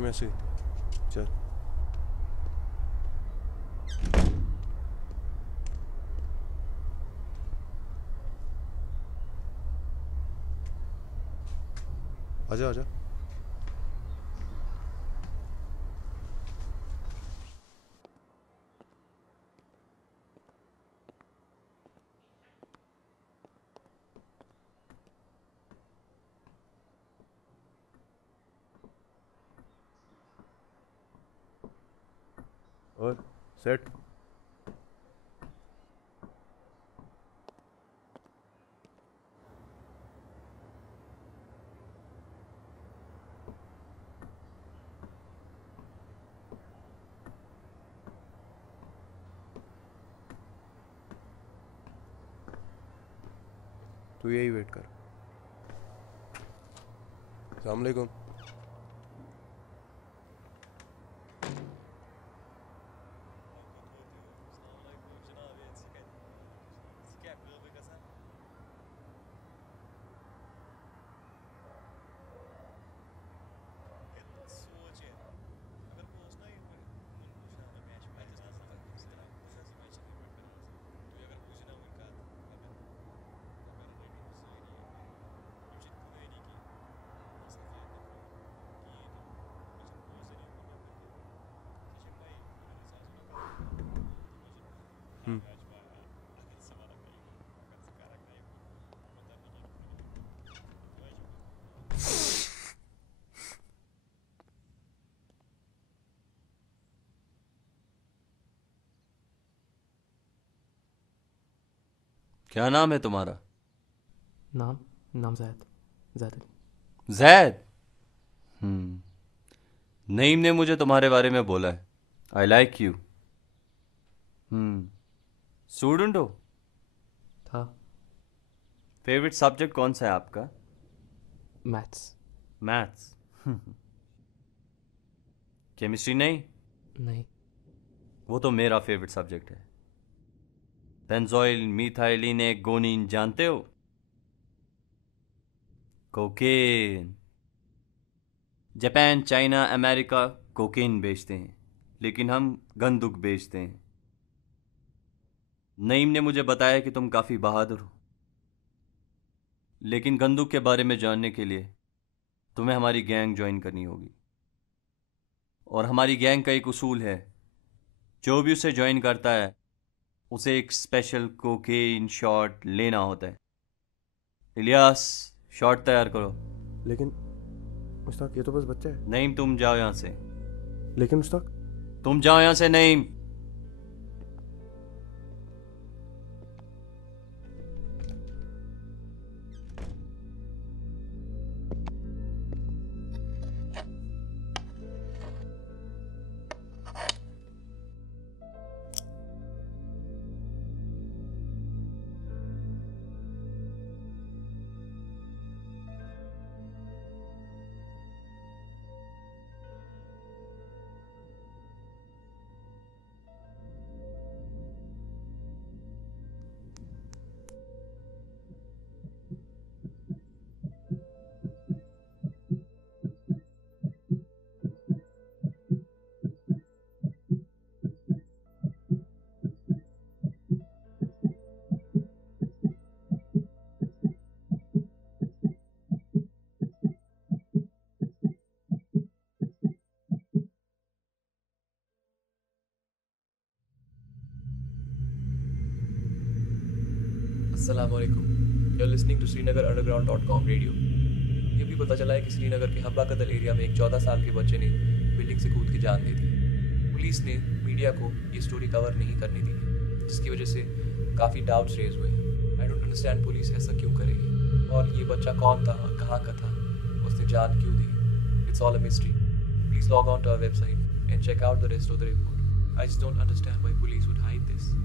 में से चल। आजा आजा। और सेट। तू यही वेट कर। अस्सलाम वालेकुम। क्या नाम है तुम्हारा? नाम जैद अली। जैद। नईम ने मुझे तुम्हारे बारे में बोला है। I like you. स्टूडेंट हो? था। फेवरेट सब्जेक्ट कौन सा है आपका? मैथ्स। केमिस्ट्री नहीं? नहीं। वो तो मेरा फेवरेट सब्जेक्ट है। बेंजोइल मीथाइलिन एक गोनीन जानते हो? Cocaine. Japan China America cocaine बेचते हैं, लेकिन हम गंदुक बेचते हैं। नईम ने मुझे बताया कि तुम काफ़ी बहादुर हो, लेकिन गंदुक के बारे में जानने के लिए तुम्हें हमारी गैंग ज्वाइन करनी होगी। और हमारी गैंग का एक उसूल है, जो भी उसे ज्वाइन करता है उसे एक स्पेशल कोकेन शॉट लेना होता है। इलियास, शॉट तैयार करो। लेकिन मुश्ताक, ये तो बस बच्चा है। नईम तुम जाओ यहाँ से। लेकिन मुश्ताक, तुम जाओ यहाँ से नईम। अस्सलामुअलैकुम। You're listening to SrinagarUnderground.com radio. ये भी पता चला है कि श्रीनगर के हब्बा कदल एरिया में एक 14 साल के बच्चे ने बिल्डिंग से कूद के जान दे दी। पुलिस ने मीडिया को ये स्टोरी कवर नहीं करने दी, जिसकी वजह से काफ़ी डाउट्स रेज हुए। आई डोंट अंडरस्टैंड पुलिस ऐसा क्यों करेगी, और ये बच्चा कौन था और कहाँ का था, उसने जान क्यों दी। It's all a mystery. Please log on to our website and check out the rest of the report. I just don't understand why police would hide this.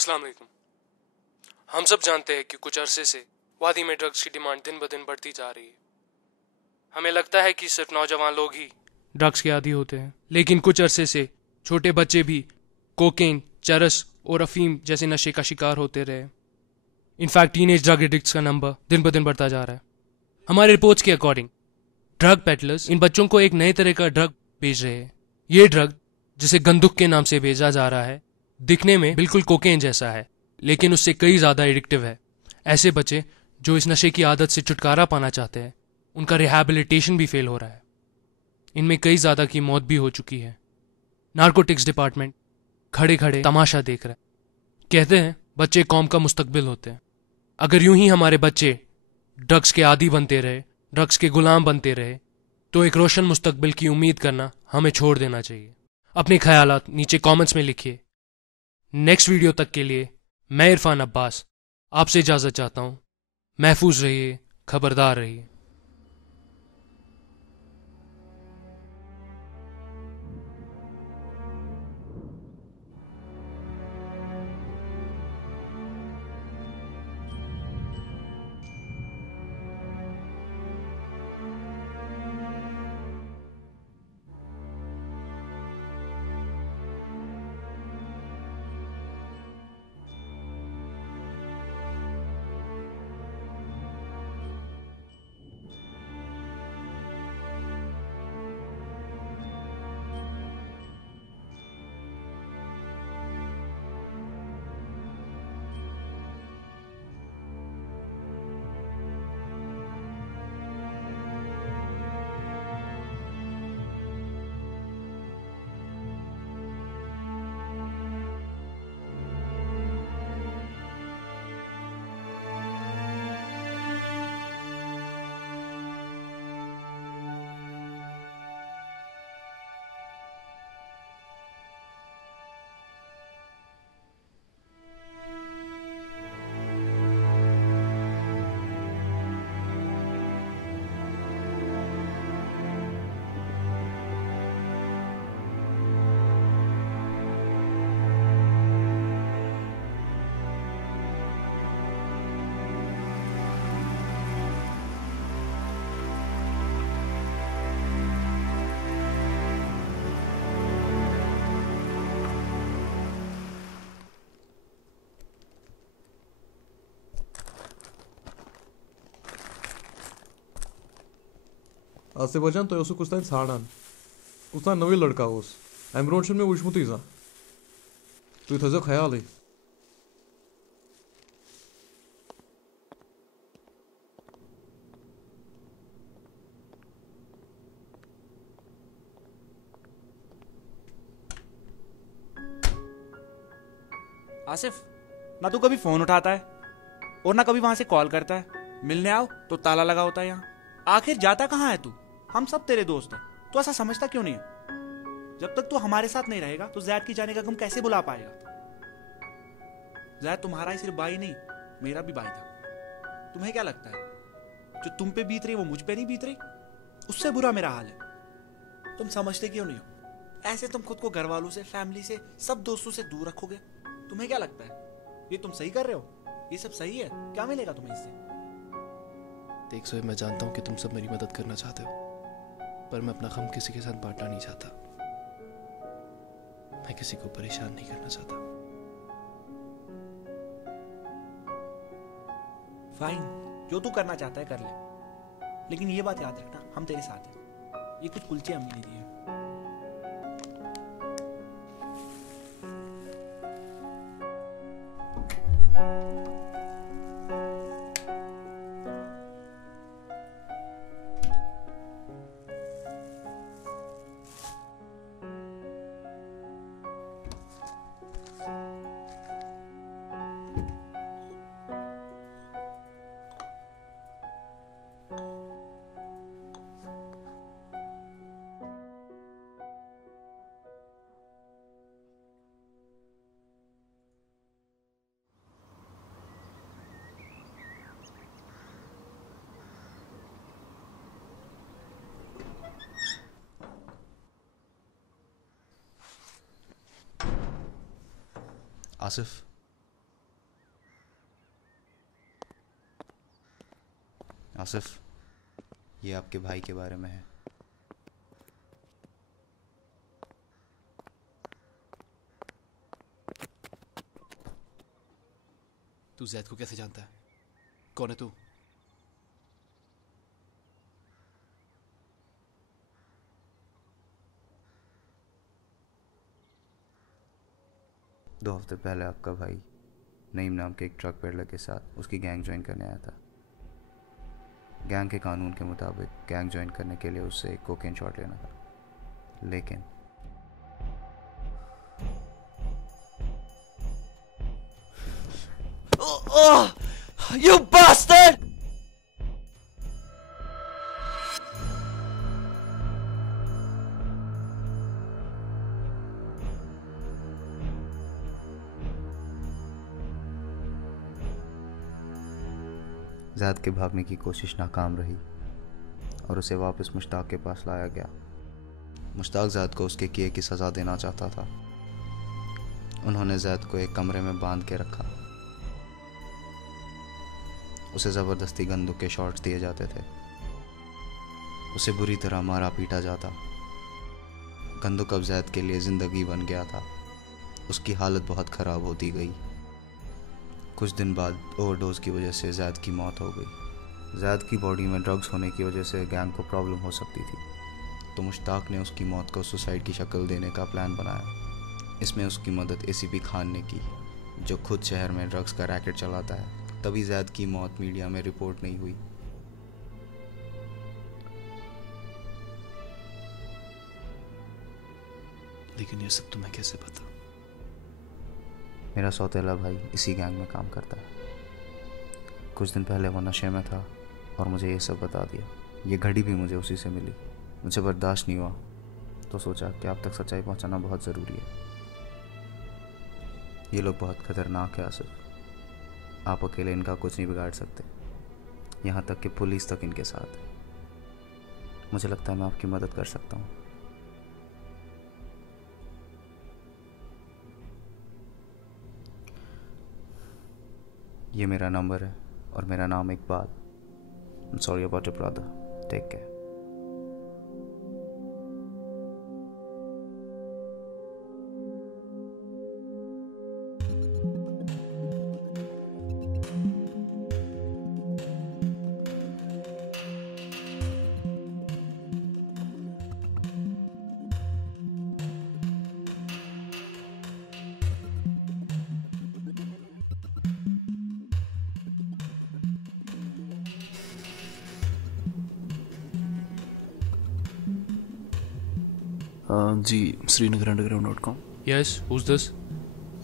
अस्सलाम वालेकुम। हम सब जानते हैं कि कुछ अरसे से वादी में ड्रग्स की डिमांड दिन ब दिन बढ़ती जा रही है। हमें लगता है कि सिर्फ नौजवान लोग ही ड्रग्स के आदी होते हैं, लेकिन कुछ अरसे से छोटे बच्चे भी कोकेन, चरस और अफीम जैसे नशे का शिकार होते रहे। इनफैक्ट टीनेज ड्रग एडिक्ट्स का नंबर दिन ब दिन बढ़ता जा रहा है। हमारे रिपोर्ट्स के अकॉर्डिंग ड्रग पेडलर्स इन बच्चों को एक नए तरह का ड्रग बेच रहे हैं। ये ड्रग, जिसे गंदुक के नाम से भेजा जा रहा है, दिखने में बिल्कुल कोकेन जैसा है, लेकिन उससे कई ज्यादा एडिक्टिव है। ऐसे बच्चे जो इस नशे की आदत से छुटकारा पाना चाहते हैं, उनका रिहैबिलिटेशन भी फेल हो रहा है। इनमें कई ज्यादा की मौत भी हो चुकी है। नार्कोटिक्स डिपार्टमेंट खड़े खड़े तमाशा देख रहा है। कहते हैं बच्चे कौम का मुस्तकबिल होते हैं। अगर यूं ही हमारे बच्चे ड्रग्स के आदी बनते रहे, ड्रग्स के गुलाम बनते रहे, तो एक रोशन मुस्तकबिल की उम्मीद करना हमें छोड़ देना चाहिए। अपने ख्यालात नीचे कमेंट्स में लिखिए। नेक्स्ट वीडियो तक के लिए मैं इरफान अब्बास आपसे इजाजत चाहता हूं। महफूज रहिए, खबरदार रहिए। Azerbaycan toyosu kustan sağdan. Ustan नवी लड़का ओस एमरोन में उष्मु तुझा तू थजो ख्याल है आसिफ, ना तू कभी फोन उठाता है और ना कभी वहां से कॉल करता है। मिलने आओ तो ताला लगा होता है यहाँ। आखिर जाता कहाँ है तू? हम सब तेरे दोस्त हैं, तू ऐसा समझता क्यों नहीं है? जब तक तू हमारे साथ नहीं रहेगा तो जैद की जाने का गम कैसे भुला पाएगा? जैद तुम्हारा ही सिर्फ भाई नहीं, मेरा भी भाई था। तुम्हें क्या लगता है जो तुम पे बीत रही वो मुझ पे नहीं बीत रही? उससे बुरा मेरा हाल है। तुम समझते क्यों नहीं हो? ऐसे तुम खुद को घर वालों से, फैमिली से, सब दोस्तों से दूर रखोगे। तुम्हें क्या लगता है ये तुम सही कर रहे हो? ये सब सही है? क्या मिलेगा तुम्हें इससे? देख सोए, मैं जानता हूँ कि तुम सब मेरी मदद करना चाहते हो, पर मैं अपना गम किसी के साथ बांटना नहीं चाहता। मैं किसी को परेशान नहीं करना चाहता। फाइन, जो तू करना चाहता है कर ले, लेकिन ये बात याद रखना, हम तेरे साथ हैं। ये कुछ कुलचे अम्मी ने दिए। आसिफ, आसिफ, ये आपके भाई के बारे में है। तू जैद को कैसे जानता है? कौन है तू? दो हफ्ते पहले आपका भाई नईम नाम के एक ट्रक पेडलर के साथ उसकी गैंग ज्वाइन करने आया था। गैंग के कानून के मुताबिक गैंग ज्वाइन करने के लिए उससे एक कोकेन शॉट लेना था, लेकिन You bastard! ज़ैद के भागने की कोशिश नाकाम रही और उसे वापस मुश्ताक के पास लाया गया। मुश्ताक ज़ैद को उसके किए की सज़ा देना चाहता था। उन्होंने ज़ैद को एक कमरे में बांध के रखा। उसे ज़बरदस्ती बंदूक के शॉट्स दिए जाते थे। उसे बुरी तरह मारा पीटा जाता। बंदूक अब ज़ैद के लिए ज़िंदगी बन गया था। उसकी हालत बहुत ख़राब होती गई। कुछ दिन बाद ओवरडोज की वजह से ज़ैद की मौत हो गई। ज़ैद की बॉडी में ड्रग्स होने की वजह से गैंग को प्रॉब्लम हो सकती थी, तो मुश्ताक ने उसकी मौत को सुसाइड की शक्ल देने का प्लान बनाया। इसमें उसकी मदद एसीपी खान ने की, जो खुद शहर में ड्रग्स का रैकेट चलाता है। तभी ज़ैद की मौत मीडिया में रिपोर्ट नहीं हुई। लेकिन ये सब तुम्हें कैसे पता? मेरा सौतेला भाई इसी गैंग में काम करता है। कुछ दिन पहले वो नशे में था और मुझे ये सब बता दिया। ये घड़ी भी मुझे उसी से मिली। मुझे बर्दाश्त नहीं हुआ, तो सोचा कि आप तक सच्चाई पहुंचाना बहुत ज़रूरी है। ये लोग बहुत खतरनाक है आसिफ। आप अकेले इनका कुछ नहीं बिगाड़ सकते, यहाँ तक कि पुलिस तक इनके साथ है। मुझे लगता है मैं आपकी मदद कर सकता हूँ। ये मेरा नंबर है और मेरा नाम Iqbal. I'm sorry about your brother. Take care. जी, srinagarunderground.com। Yes, who's this?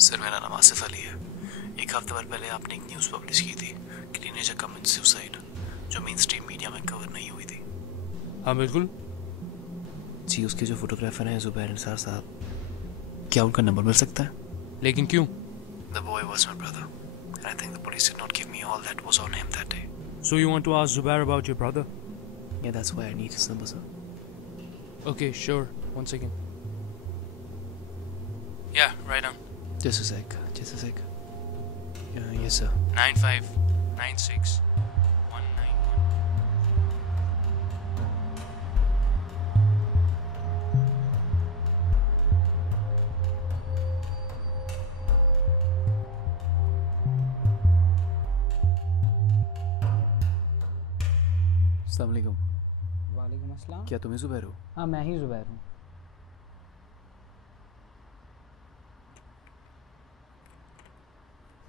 Sir, मेरा नाम आसिफ अली है। एक हफ्ते भर पहले आपने एक न्यूज़ पब्लिश की थी, टीनेजर कमिट सुसाइड, जो मेन स्ट्रीम मीडिया में कवर नहीं हुई थी। हाँ बिल्कुल। जी, उसके जो फोटोग्राफर हैं जुबैर निसार साहब, क्या उनका नंबर मिल सकता है? लेकिन क्यों? The boy was my brother, and I think the police did not give me all that was on him that day. So you want to ask Zubair about your brother? Yeah, that's why I need his number, sir. Okay, sure. One second. Yeah, right on. Just a sec. Yes, sir. 9596 191. अस्सलाम वालेकुम। वालेकुम अस्सलाम। क्या तुम ही जुबैर हो? हाँ, मैं ही ज़ुबैर हूँ।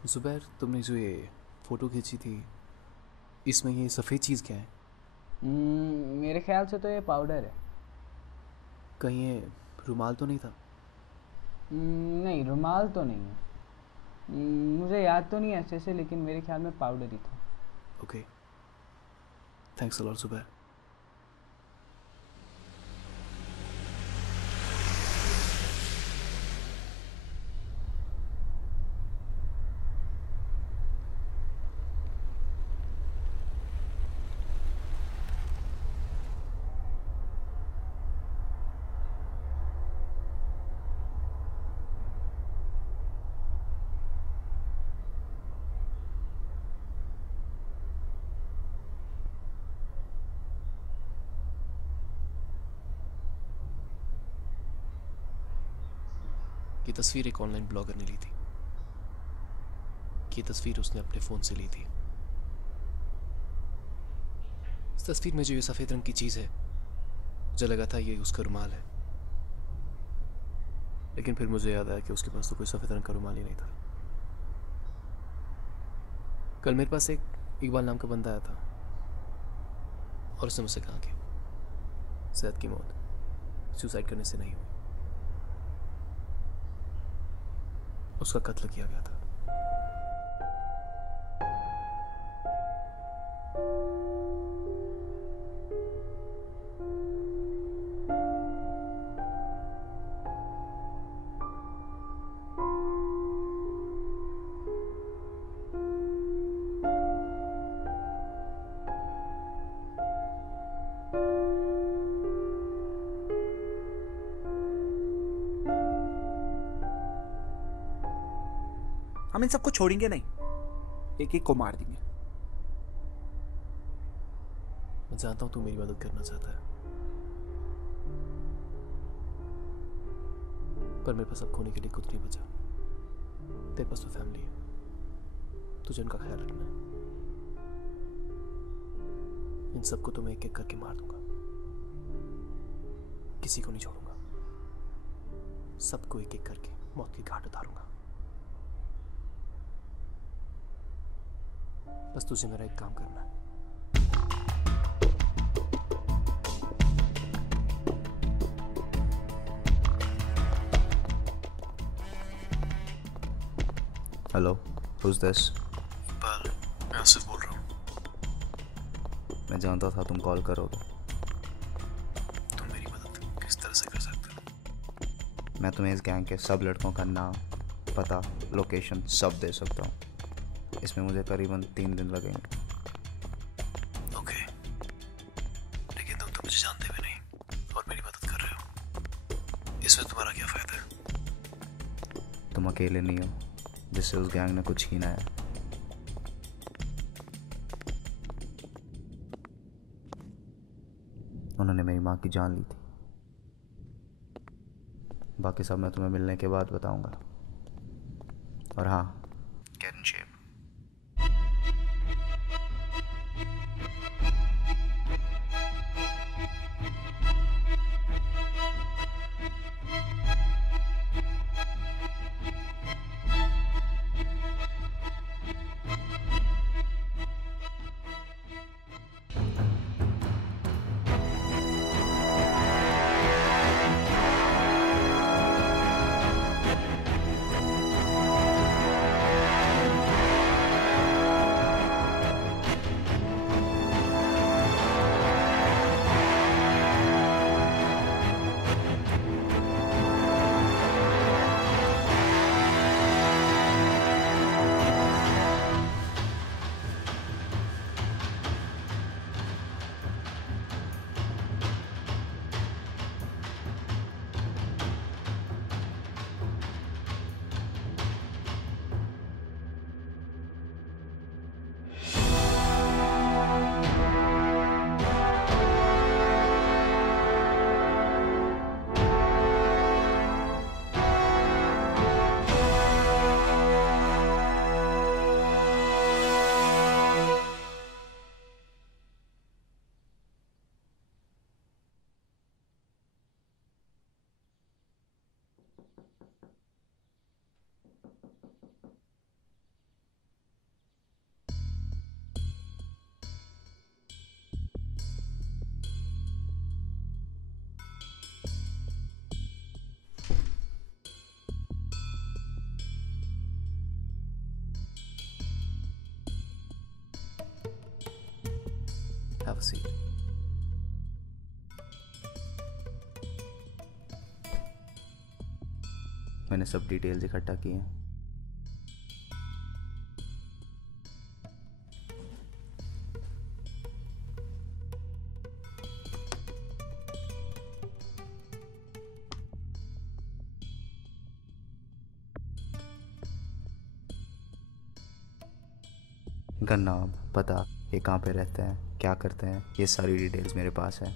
जुबैर, तुमने जो ये फ़ोटो खींची थी, इसमें ये सफ़ेद चीज़ क्या है? मेरे ख्याल से तो ये पाउडर है। कहीं ये रुमाल तो नहीं था? नहीं, रुमाल तो नहीं है। मुझे याद तो नहीं है अच्छे से, लेकिन मेरे ख्याल में पाउडर ही था। Okay, thanks a lot Zubair. ये तस्वीर एक ऑनलाइन ब्लॉगर ने ली थी। ये तस्वीर उसने अपने फ़ोन से ली थी। इस तस्वीर में जो ये सफ़ेद रंग की चीज़ है, मुझे लगा था ये उसका रुमाल है, लेकिन फिर मुझे याद आया कि उसके पास तो कोई सफ़ेद रंग का रुमाल ही नहीं था। कल मेरे पास एक इकबाल नाम का बंदा आया था और उसने मुझसे कहा कि सैयद की मौत सुसाइड करने से नहीं हुई, उसका कत्ल किया गया था। हम इन सबको छोड़ेंगे नहीं, एक एक को मार देंगे। मैं जानता हूं तू मेरी मदद करना चाहता है, पर मेरे पास अब खोने के लिए कुछ नहीं बचा। तेरे पास तो फैमिली है, तुझे उनका ख्याल रखना है। इन सबको तो मैं एक एक करके मार दूंगा, किसी को नहीं छोड़ूंगा, सबको एक एक करके मौत की घाट उतारूंगा। बस तुझे मेरा एक काम करना है। Hello, who's this? इकबाल, मैं आसिफ बोल रहा हूँ। मैं जानता था तुम कॉल करोगे। तुम मेरी मदद किस तरह से कर सकते हो? मैं तुम्हें इस गैंग के सब लड़कों का नाम, पता, लोकेशन सब दे सकता हूँ। इसमें मुझे करीबन 3 दिन लगेंगे। ओके, लेकिन तुम तो मुझे जानते भी नहीं और मेरी मदद कर रहे हो, इसमें तुम्हारा क्या फायदा है? तुम अकेले नहीं हो जिससे उस गैंग ने कुछ छीना है। उन्होंने मेरी माँ की जान ली थी। बाकी सब मैं तुम्हें मिलने के बाद बताऊंगा। और हाँ, get in shape. Have a seat. मैंने सब डिटेल्स इकट्ठा की हैं। इनका नाम, पता, ये कहाँ पे रहते हैं, क्या करते हैं, ये सारी डिटेल्स मेरे पास है।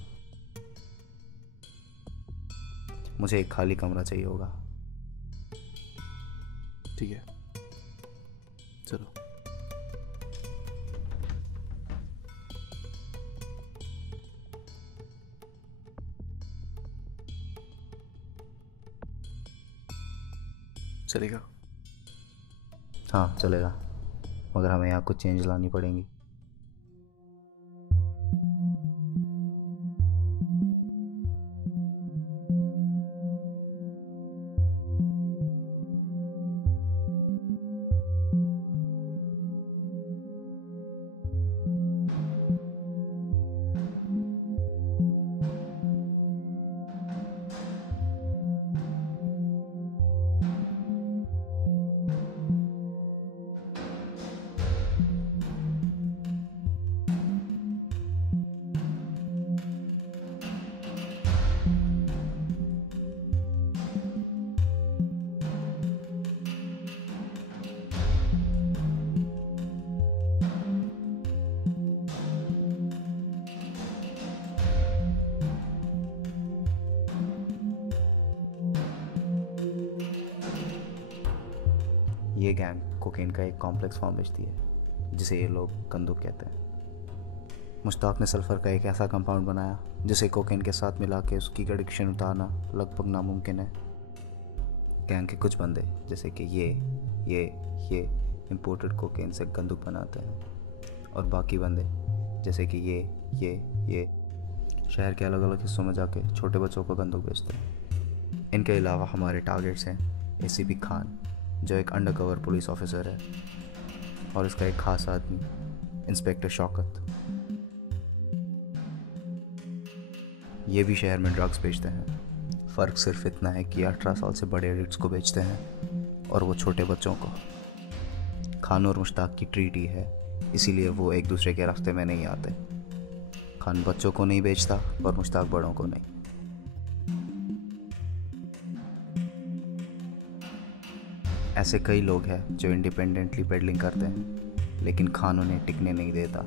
मुझे एक खाली कमरा चाहिए होगा ठीक है, चलो। चलेगा? हाँ चलेगा, मगर हमें यहाँ कुछ चेंज लानी पड़ेंगी। ये गैंग कोकेन का एक कॉम्प्लेक्स फॉर्म बेचती है जिसे ये लोग कंदुक कहते हैं। मुश्ताक ने सल्फर का एक ऐसा कंपाउंड बनाया जिसे कोकेन के साथ मिला के उसकी एडिक्शन उतारना लगभग नामुमकिन है। गैंग के कुछ बंदे जैसे कि ये इंपोर्टेड कोकेन से कंदुक बनाते हैं, और बाकी बंदे जैसे कि ये शहर के अलग अलग हिस्सों में जाके छोटे बच्चों को बंदूक बेचते हैं। इनके अलावा हमारे टारगेट्स हैं एसीपी खान, जो एक अंडरकवर पुलिस ऑफिसर है, और इसका एक खास आदमी इंस्पेक्टर शौकत। ये भी शहर में ड्रग्स बेचते हैं। फ़र्क सिर्फ इतना है कि 18 साल से बड़े एडिक्ट्स को बेचते हैं और वो छोटे बच्चों को। खान और मुश्ताक की ट्रीटी है, इसीलिए वो एक दूसरे के रास्ते में नहीं आते। खान बच्चों को नहीं बेचता और मुश्ताक बड़ों को नहीं। ऐसे कई लोग हैं जो इंडिपेंडेंटली पेडलिंग करते हैं, लेकिन खान उन्हें टिकने नहीं देता।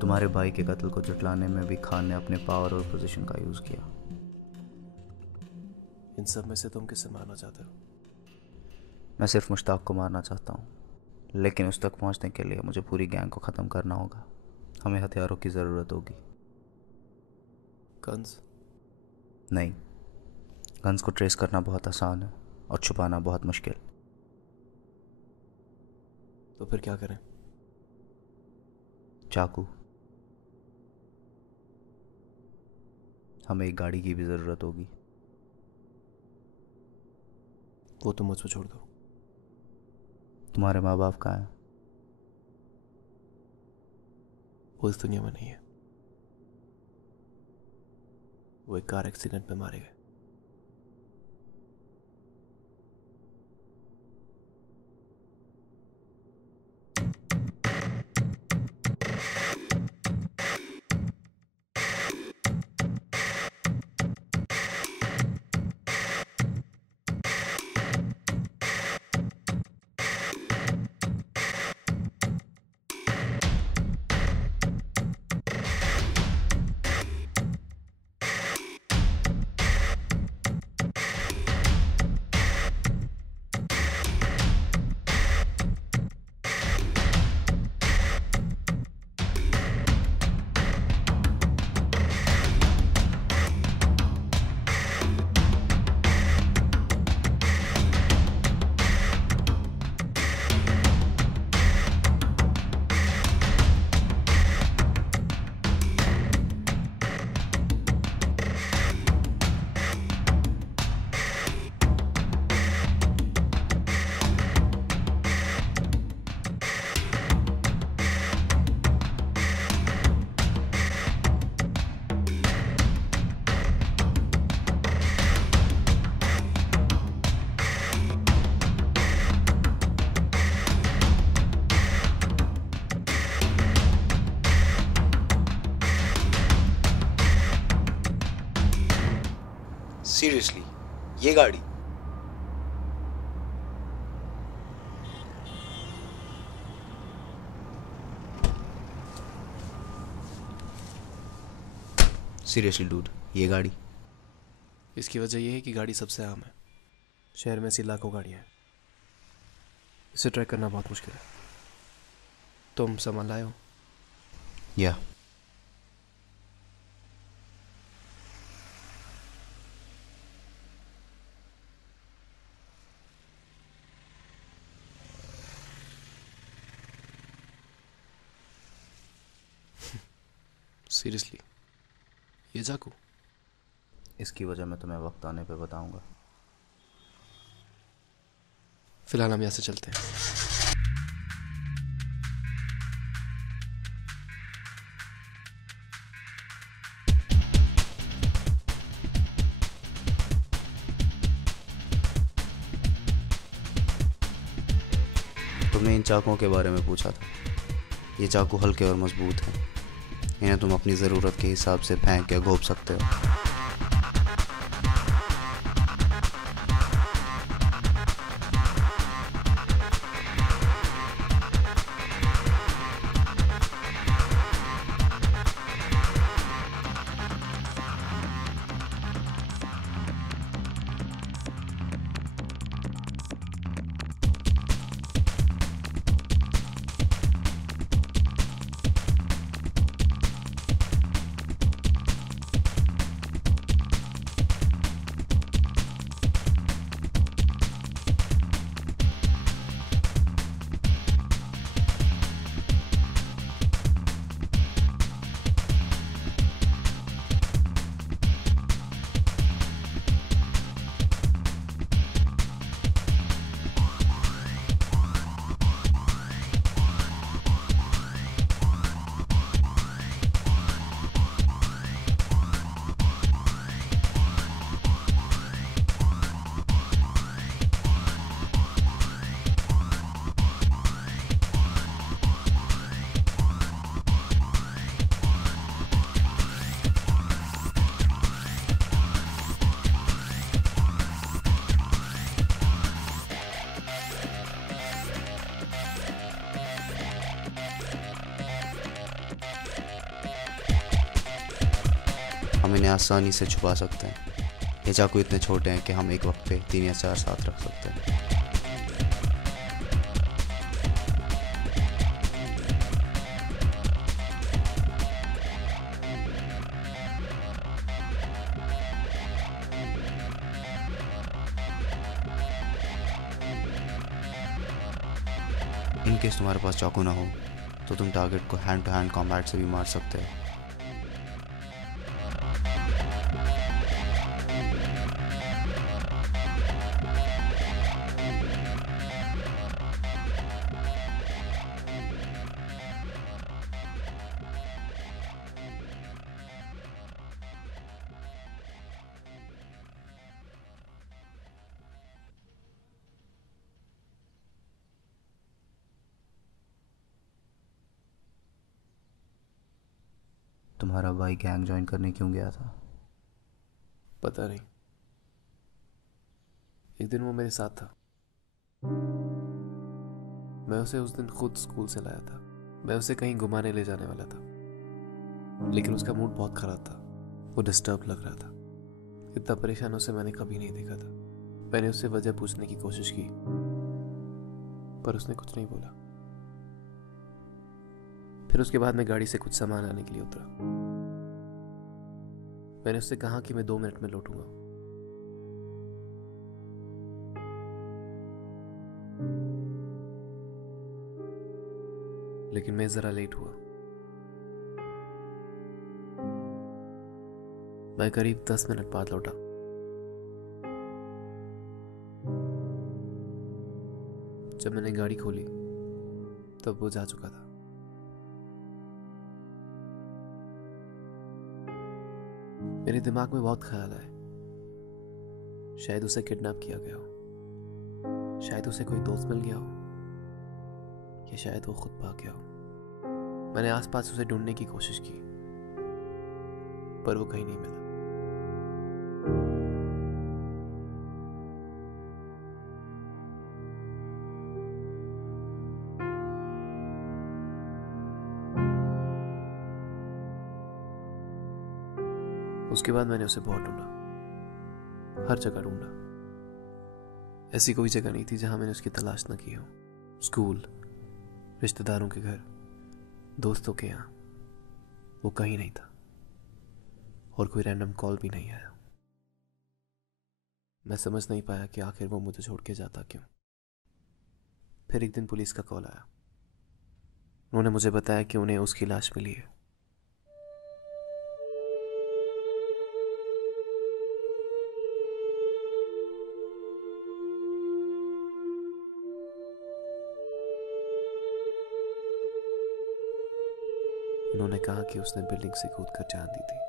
तुम्हारे भाई के कत्ल को जुटलाने में भी खान ने अपने पावर और पोजीशन का यूज़ किया। इन सब में से तुम किसे मारना चाहते हो? मैं सिर्फ मुश्ताक को मारना चाहता हूँ, लेकिन उस तक पहुँचने के लिए मुझे पूरी गैंग को ख़त्म करना होगा। हमें हथियारों की ज़रूरत होगी। गन्स? नहीं, गन्स को ट्रेस करना बहुत आसान है और छुपाना बहुत मुश्किल। तो फिर क्या करें? चाकू। हमें एक गाड़ी की भी ज़रूरत होगी। वो तुम मुझ पर छोड़ दो। तुम्हारे माँ बाप कहाँ हैं? वो इस दुनिया में नहीं है। वो एक कार एक्सीडेंट में मारे गए। सीरियसली, ये गाड़ी? सीरियसली डूड, ये गाड़ी? इसकी वजह यह है कि गाड़ी सबसे आम है। शहर में ऐसी लाखों गाड़ियाँ हैं, इसे ट्रैक करना बहुत मुश्किल है। तुम सामान लाए हो? या सीरियसली, ये चाकू? इसकी वजह मैं तुम्हें वक्त आने पे बताऊंगा। फिलहाल हम यहाँ से चलते हैं। तुमने इन चाकुओं के बारे में पूछा था। ये चाकू हल्के और मजबूत हैं। इन्हें तुम अपनी ज़रूरत के हिसाब से फेंक या घोंप सकते हो। हम इन्हें आसानी से छुपा सकते हैं। ये चाकू इतने छोटे हैं कि हम एक वक्त पे 3 या 4 साथ रख सकते हैं। इन केस तुम्हारे पास चाकू ना हो तो तुम टारगेट को हैंड टू हैंड कॉम्बैट से भी मार सकते हो। तुम्हारा भाई गैंग ज्वाइन करने क्यों गया था? पता नहीं, एक दिन वो मेरे साथ था। मैं उसे उस दिन खुद स्कूल से लाया था। मैं उसे कहीं घुमाने ले जाने वाला था, लेकिन उसका मूड बहुत खराब था। वो डिस्टर्ब लग रहा था। इतना परेशान उसे मैंने कभी नहीं देखा था। मैंने उससे वजह पूछने की कोशिश की, पर उसने कुछ नहीं बोला। फिर उसके बाद मैं गाड़ी से कुछ सामान लाने के लिए उतरा। मैंने उससे कहा कि मैं 2 मिनट में लौटूंगा। लेकिन मैं जरा लेट हुआ। मैं करीब 10 मिनट बाद लौटा। जब मैंने गाड़ी खोली तब वो जा चुका था। मेरे दिमाग में बहुत ख्याल आए। शायद उसे किडनैप किया गया हो, शायद उसे कोई दोस्त मिल गया हो, या शायद वो खुद भाग गया हो। मैंने आसपास उसे ढूंढने की कोशिश की, पर वो कहीं नहीं मिला। उसके बाद मैंने उसे बहुत ढूंढा, हर जगह ढूंढा। ऐसी कोई जगह नहीं थी जहां मैंने उसकी तलाश न की हो। स्कूल, रिश्तेदारों के घर, दोस्तों के यहाँ, वो कहीं नहीं था और कोई रैंडम कॉल भी नहीं आया। मैं समझ नहीं पाया कि आखिर वो मुझे छोड़ के जाता क्यों। फिर एक दिन पुलिस का कॉल आया। उन्होंने मुझे बताया कि उन्हें उसकी लाश मिली है। उन्होंने कहा कि उसने बिल्डिंग से कूदकर जान दी थी।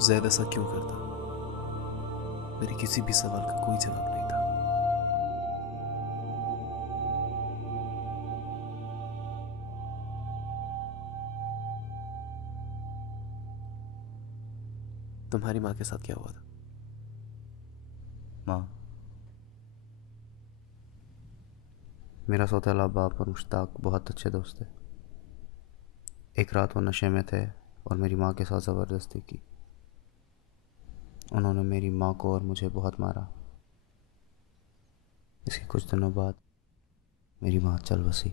ज़ैद ऐसा क्यों करता? मेरे किसी भी सवाल का कोई जवाब नहीं था। तुम्हारी माँ के साथ क्या हुआ था? माँ, मेरा सौतेला बाप और मुश्ताक बहुत अच्छे दोस्त थे। एक रात वो नशे में थे और मेरी माँ के साथ ज़बरदस्ती की। उन्होंने मेरी माँ को और मुझे बहुत मारा। इसके कुछ दिनों बाद मेरी माँ चल बसी।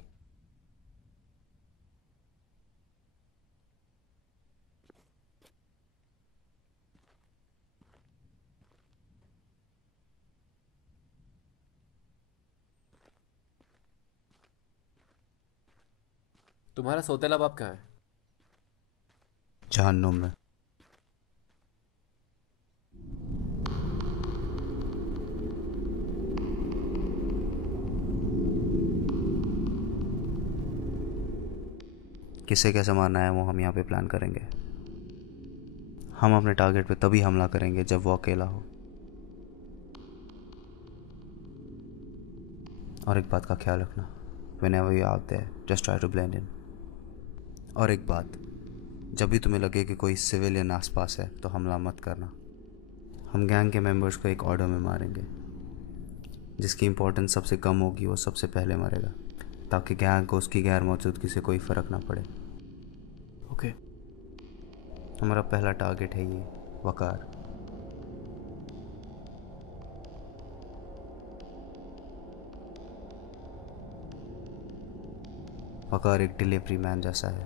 तुम्हारा सौतेला बाप कहाँ है? जहन्नुम में। किसे कैसे मारना है वो हम यहाँ पे प्लान करेंगे। हम अपने टारगेट पे तभी हमला करेंगे जब वो अकेला हो। और एक बात का ख्याल रखना, whenever you're out there, just try to blend in। और एक बात, जब भी तुम्हें लगे कि कोई सिविलियन आसपास है तो हमला मत करना। हम गैंग के मेंबर्स को एक ऑर्डर में मारेंगे। जिसकी इंपॉर्टेंस सबसे कम होगी वो सबसे पहले मरेगा, ताकि गैंग को उसकी गैर मौजूदगी से कोई फ़र्क ना पड़े। ओके। हमारा पहला टारगेट है ये वकार। वकार एक डिलीवरी मैन जैसा है।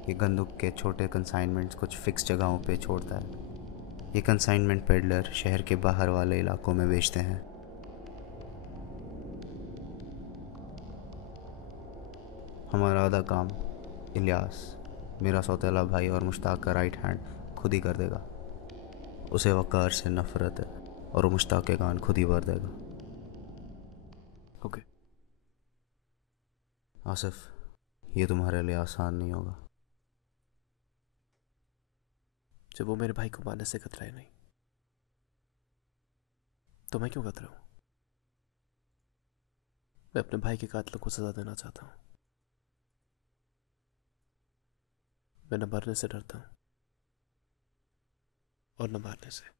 ये बंदूक के छोटे कंसाइनमेंट्स कुछ फिक्स जगहों पे छोड़ता है। ये कंसाइनमेंट पेडलर शहर के बाहर वाले इलाकों में बेचते हैं। हमारा आधा काम इलियास, मेरा सौतेला भाई और मुश्ताक का राइट हैंड, खुद ही कर देगा। उसे वकार से नफरत है और वो मुश्ताक के कान खुद ही भर देगा। ओके। आसिफ, ये तुम्हारे लिए आसान नहीं होगा। जब वो मेरे भाई को मारने से कतराए नहीं तो मैं क्यों कतराऊं? मैं अपने भाई के कातिलों को सजा देना चाहता हूं। मैं न मरने से डरता हूं और न मारने से।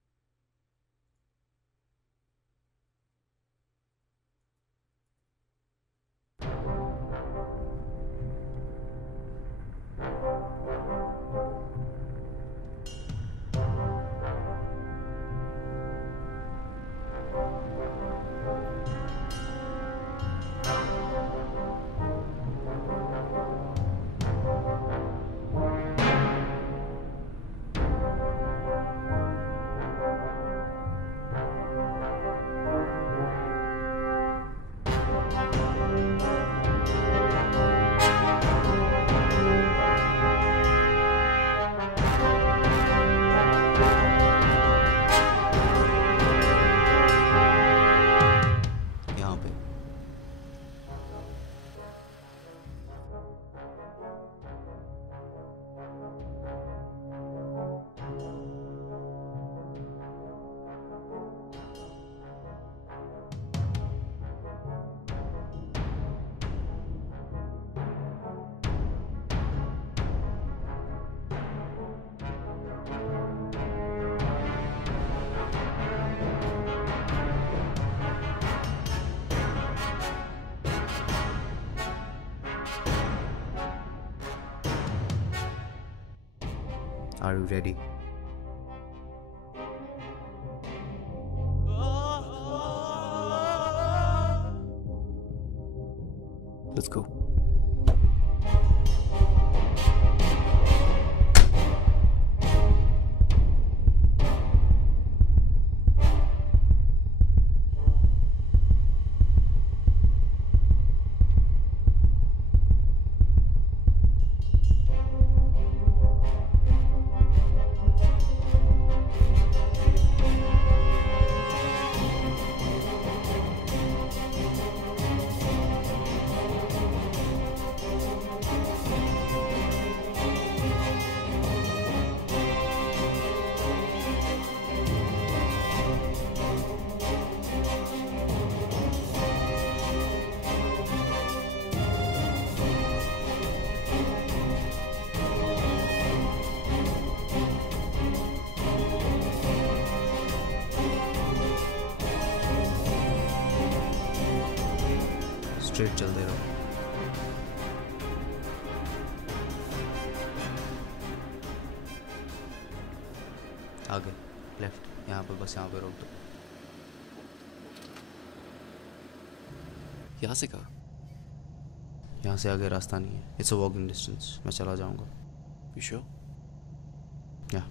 Are you ready? Let's go. Straight चलते रहो। आगे लेफ्ट, यहाँ पे बस यहाँ पे रोक दो। यहाँ से कहाँ? यहाँ से आगे रास्ता नहीं है। It's a walking distance. मैं चला जाऊँगा। You sure? या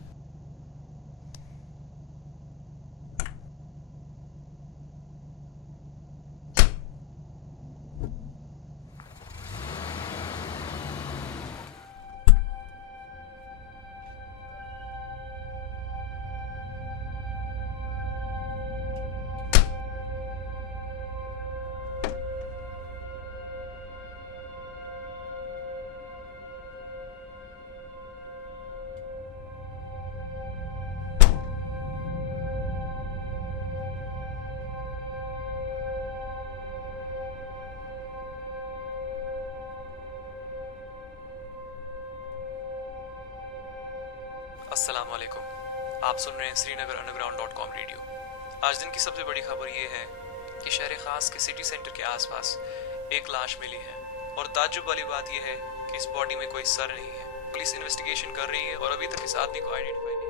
अस्सलाम वालेकुम। आप सुन रहे हैं श्रीनगर underground.com रेडियो। आज दिन की सबसे बड़ी खबर ये है कि शहर खास के सिटी सेंटर के आसपास एक लाश मिली है और ताज्जुब वाली बात यह है कि इस बॉडी में कोई सर नहीं है। पुलिस इन्वेस्टिगेशन कर रही है और अभी तक इस आदमी को आइडेंटिफाई नहीं।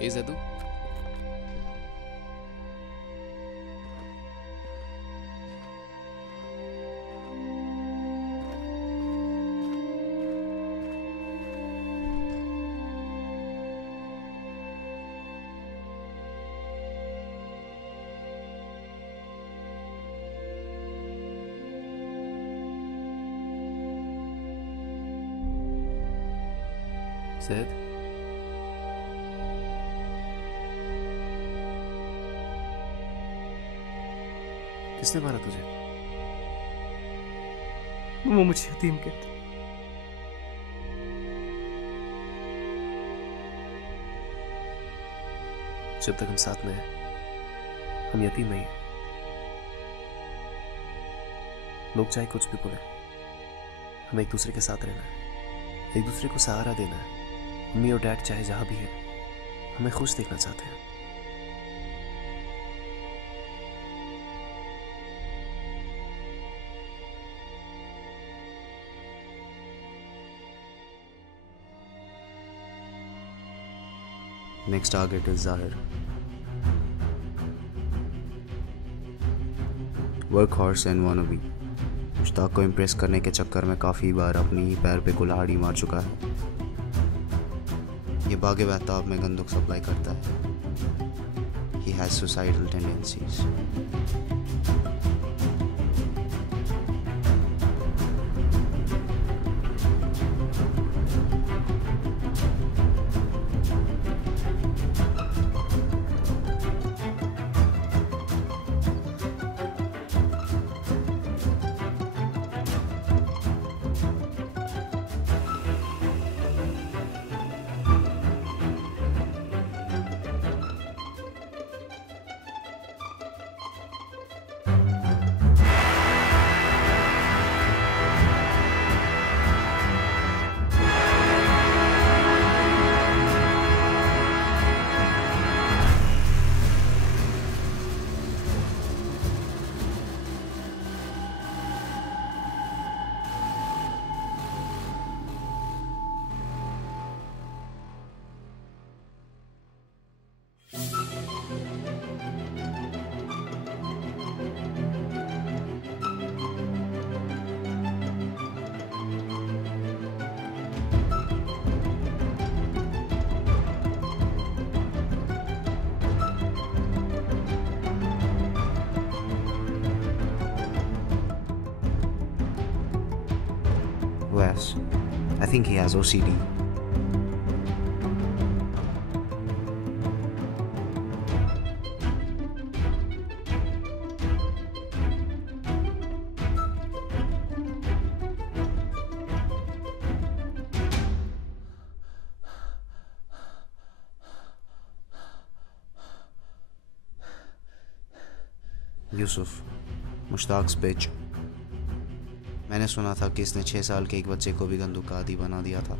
Hey Zadu. Zed. किसने मारा तुझे? वो मुझे यतीम कहते। जब तक हम साथ में हैं, हम यतीम नहीं हैं। लोग चाहे कुछ भी बोले, हमें एक दूसरे के साथ रहना है, एक दूसरे को सहारा देना है। मम्मी और डैड चाहे जहां भी है, हमें खुश देखना चाहते हैं। Next target is Zahir. Work horse and wannabe. Mushtaq को इम्प्रेस करने के चक्कर में काफ़ी बार अपनी ही पैर पे कुल्हाड़ी मार चुका है। ये बागे महताब में गंदुक सप्लाई करता है। He has suicidal tendencies. Wes, I think he has OCD. Yusuf, Mushtaq bitch. मैंने सुना था कि इसने 6 साल के एक बच्चे को भी गंदू का आदी बना दिया था।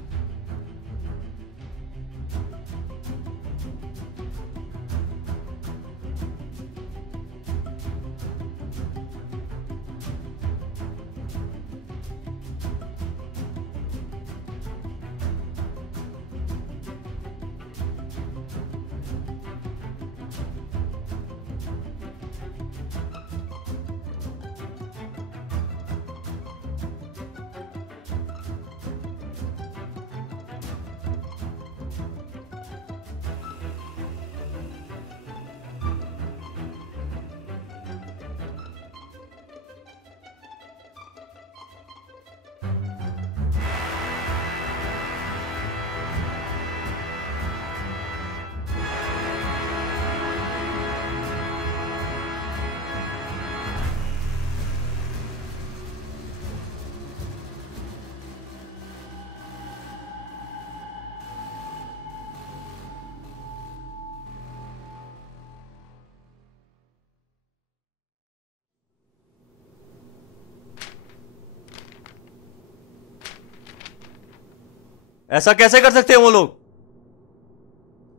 ऐसा कैसे कर सकते हैं वो लोग?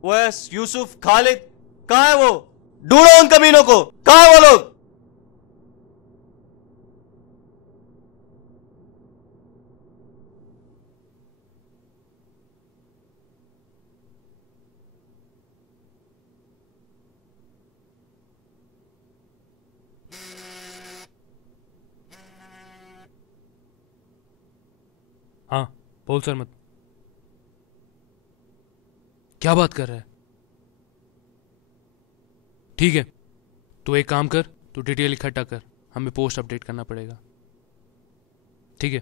वैस, यूसुफ, खालिद, कहां है वो? ढूंढो उन कमीनों को। कहां है वो लोग? हाँ, बोल सर मत। क्या बात कर रहा है? ठीक है, तू एक काम कर, तू डिटेल इकट्ठा कर, हमें पोस्ट अपडेट करना पड़ेगा। ठीक है।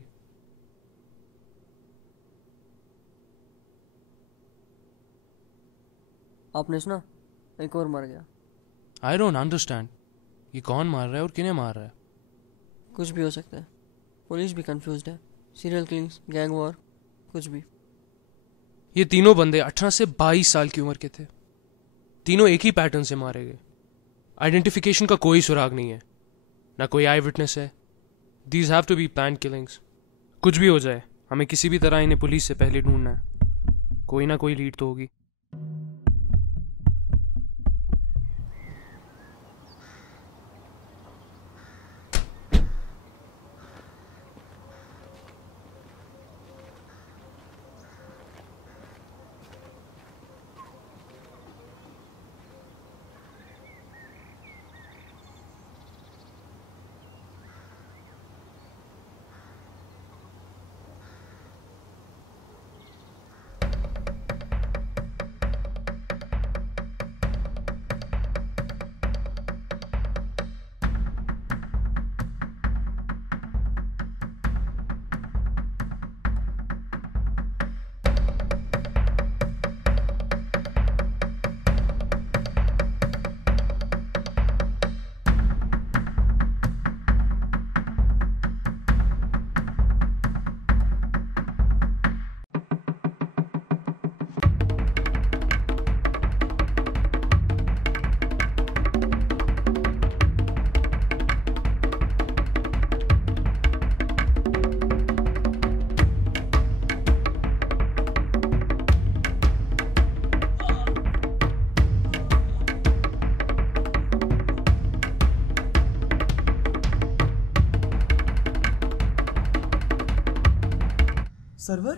आपने सुना, एक और मर गया। आई डोंट अंडरस्टैंड, ये कौन मार रहा है और किन्हें मार रहा है? कुछ भी हो सकता है, पुलिस भी कंफ्यूज्ड है। सीरियल किलिंग्स, गैंग वॉर, कुछ भी। ये तीनों बंदे 18 से 22 साल की उम्र के थे। तीनों एक ही पैटर्न से मारे गए। आइडेंटिफिकेशन का कोई सुराग नहीं है, ना कोई आई विटनेस है। These have to be plan killings. कुछ भी हो जाए, हमें किसी भी तरह इन्हें पुलिस से पहले ढूंढना है। कोई ना कोई लीड तो होगी। सर्वर?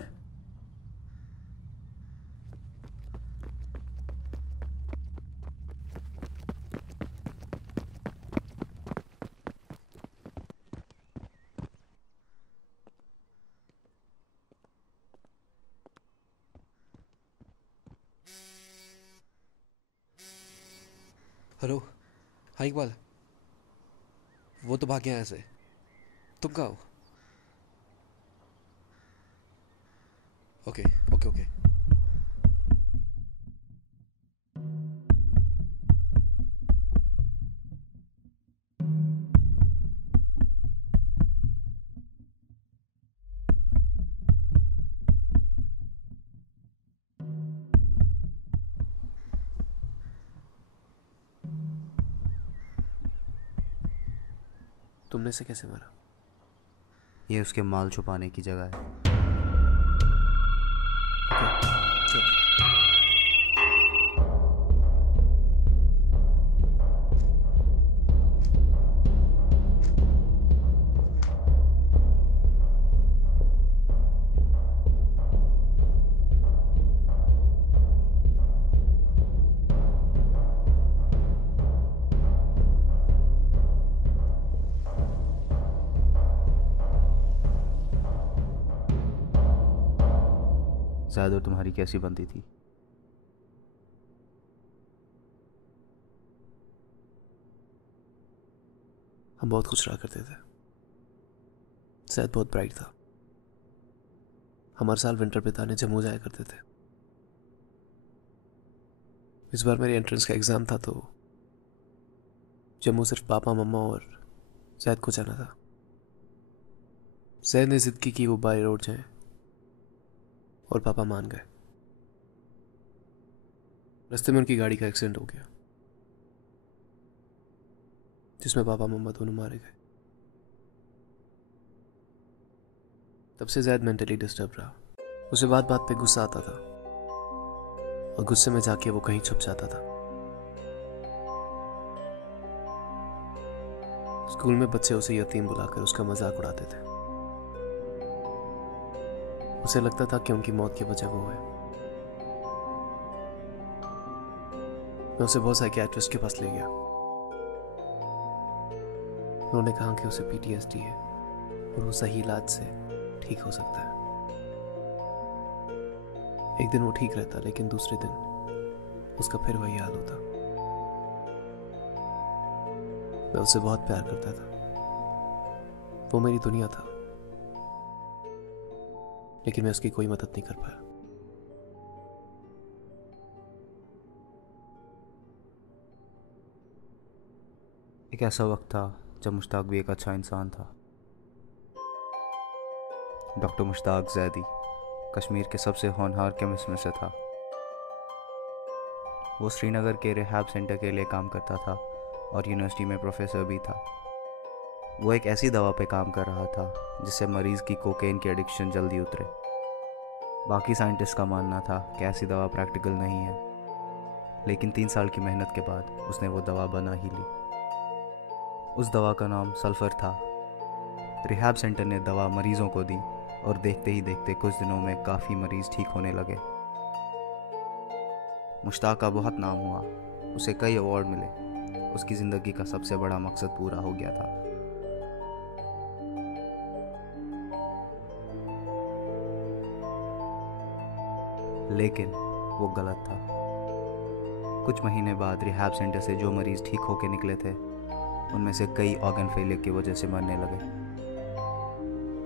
हेलो, हाँ इकबाल, वो तो भाग गया यहाँ से। तुम कहाँ हो? Okay okay okay. तुमने से कैसे मारा? ये उसके माल छुपाने की जगह है। ज़्यादा तुम्हारी कैसी बनती थी? हम बहुत खुश रहा करते थे। शायद बहुत ब्राइट था। हम हर साल विंटर बिताने जम्मू जाया करते थे। इस बार मेरे एंट्रेंस का एग्ज़ाम था तो जम्मू सिर्फ पापा मम्मा और जैद को जाना था। जैद ने जिद की कि वो बाय रोड जाए और पापा मान गए। रास्ते में उनकी गाड़ी का एक्सीडेंट हो गया जिसमें पापा मम्मा दोनों मारे गए। तब से जैद मेंटली डिस्टर्ब रहा। उसे बात बात पे गुस्सा आता था और गुस्से में जाके वो कहीं छुप जाता था। स्कूल में बच्चे उसे यतीम बुलाकर उसका मजाक उड़ाते थे। उसे लगता था कि उनकी मौत की वजह वो है। मैं उसे बहुत साइकियाट्रिस्ट के पास ले गया। उन्होंने कहा कि उसे पीटीएसडी है और वो सही इलाज से ठीक हो सकता है। एक दिन वो ठीक रहता लेकिन दूसरे दिन उसका फिर वही हाल होता। मैं उससे बहुत प्यार करता था। वो मेरी दुनिया था लेकिन मैं उसकी कोई मदद नहीं कर पाया। एक ऐसा वक्त था जब मुश्ताक भी एक अच्छा इंसान था। डॉक्टर मुश्ताक जैदी कश्मीर के सबसे होनहार केमिस्ट में से था। वो श्रीनगर के रिहैब सेंटर के लिए काम करता था और यूनिवर्सिटी में प्रोफेसर भी था। वो एक ऐसी दवा पे काम कर रहा था जिससे मरीज़ की कोकेन की एडिक्शन जल्दी उतरे। बाकी साइंटिस्ट का मानना था कि ऐसी दवा प्रैक्टिकल नहीं है, लेकिन 3 साल की मेहनत के बाद उसने वो दवा बना ही ली। उस दवा का नाम सल्फ़र था। रिहैब सेंटर ने दवा मरीज़ों को दी और देखते ही देखते कुछ दिनों में काफ़ी मरीज़ ठीक होने लगे। मुश्ताक का बहुत नाम हुआ, उसे कई अवार्ड मिले। उसकी ज़िंदगी का सबसे बड़ा मकसद पूरा हो गया था। लेकिन वो गलत था। कुछ महीने बाद रिहैब सेंटर से जो मरीज़ ठीक होके निकले थे उनमें से कई ऑर्गन फेलियर की वजह से मरने लगे।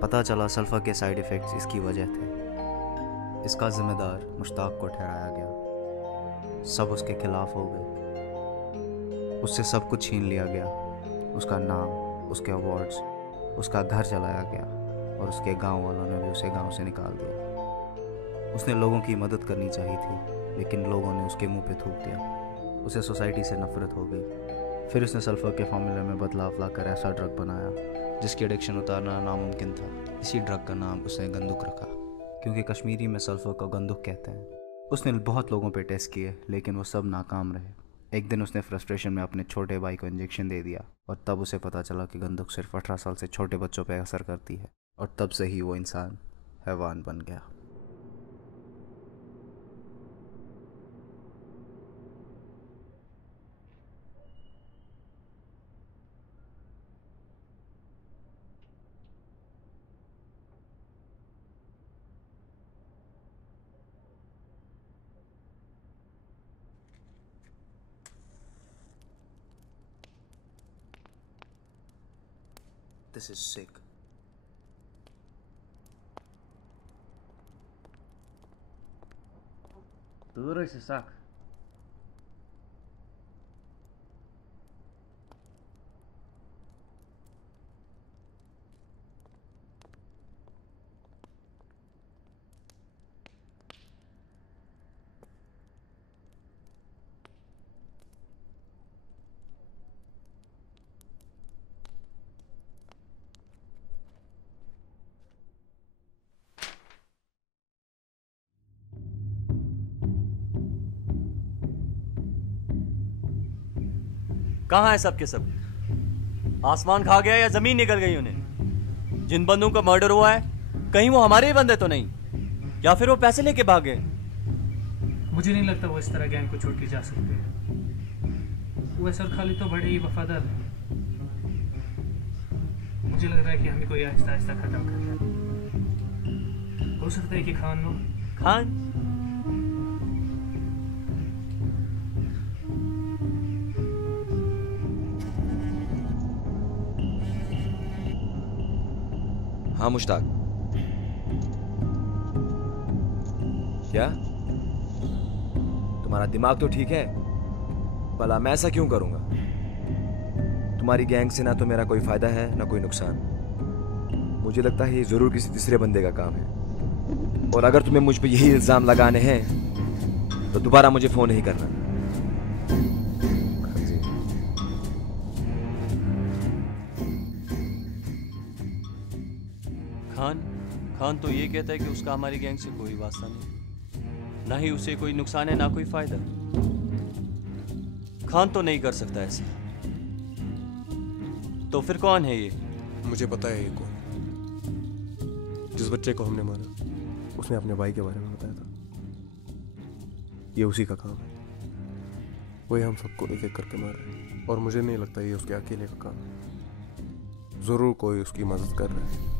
पता चला सल्फर के साइड इफ़ेक्ट्स इसकी वजह थे। इसका जिम्मेदार मुश्ताक को ठहराया गया। सब उसके खिलाफ हो गए। उससे सब कुछ छीन लिया गया। उसका नाम, उसके अवार्ड्स, उसका घर जलाया गया और उसके गांव वालों ने भी उसे गांव से निकाल दिया। उसने लोगों की मदद करनी चाहिए थी लेकिन लोगों ने उसके मुंह पे थूक दिया। उसे सोसाइटी से नफरत हो गई। फिर उसने सल्फर के फार्मूले में बदलाव लाकर ऐसा ड्रग बनाया जिसकी एडिक्शन उतारना नामुमकिन था। इसी ड्रग का नाम उसने गंदुक रखा क्योंकि कश्मीरी में सल्फर को गंदुक कहते हैं। उसने बहुत लोगों पे टेस्ट किए लेकिन वो सब नाकाम रहे। एक दिन उसने फ्रस्ट्रेशन में अपने छोटे भाई को इंजेक्शन दे दिया और तब उसे पता चला कि गंदुक सिर्फ 18 साल से छोटे बच्चों पर असर करती है और तब से ही वो इंसान हैवान बन गया। This is sick. Terus sesak. कहाँ है सब के सब? आसमान खा गया या जमीन निकल गई उन्हें? जिन बंदों का मर्डर हुआ है, कहीं वो हमारे ही बंदे तो नहीं, या फिर वो पैसे लेके भाग गए? मुझे नहीं लगता वो इस तरह गैंग को छोड़ के जा सकते हैं। वैसे और खालिद तो बड़े ही वफादार हैं। मुझे लग रहा है कि हमें कोई आहिस्ता आहिस्ता खत्म करना है। हो सकता है कि खान हाँ मुश्ताक, क्या तुम्हारा दिमाग तो ठीक है? भला मैं ऐसा क्यों करूंगा? तुम्हारी गैंग से ना तो मेरा कोई फायदा है ना कोई नुकसान। मुझे लगता है ये जरूर किसी तीसरे बंदे का काम है, और अगर तुम्हें मुझ पे यही इल्जाम लगाने हैं तो दोबारा मुझे फोन नहीं करना। खान तो ये कहता है कि उसका हमारी गैंग से कोई वास्ता नहीं, ना ही उसे कोई नुकसान है ना कोई फायदा। खान तो नहीं कर सकता ऐसे। तो फिर कौन है ये? मुझे पता है ये कौन। जिस बच्चे को हमने मारा उसने अपने भाई के बारे में बताया था। ये उसी का काम है। वही हम सबको एक एक करके मारा है, और मुझे नहीं लगता ये उसके अकेले का काम है। जरूर कोई उसकी मदद कर रहा है।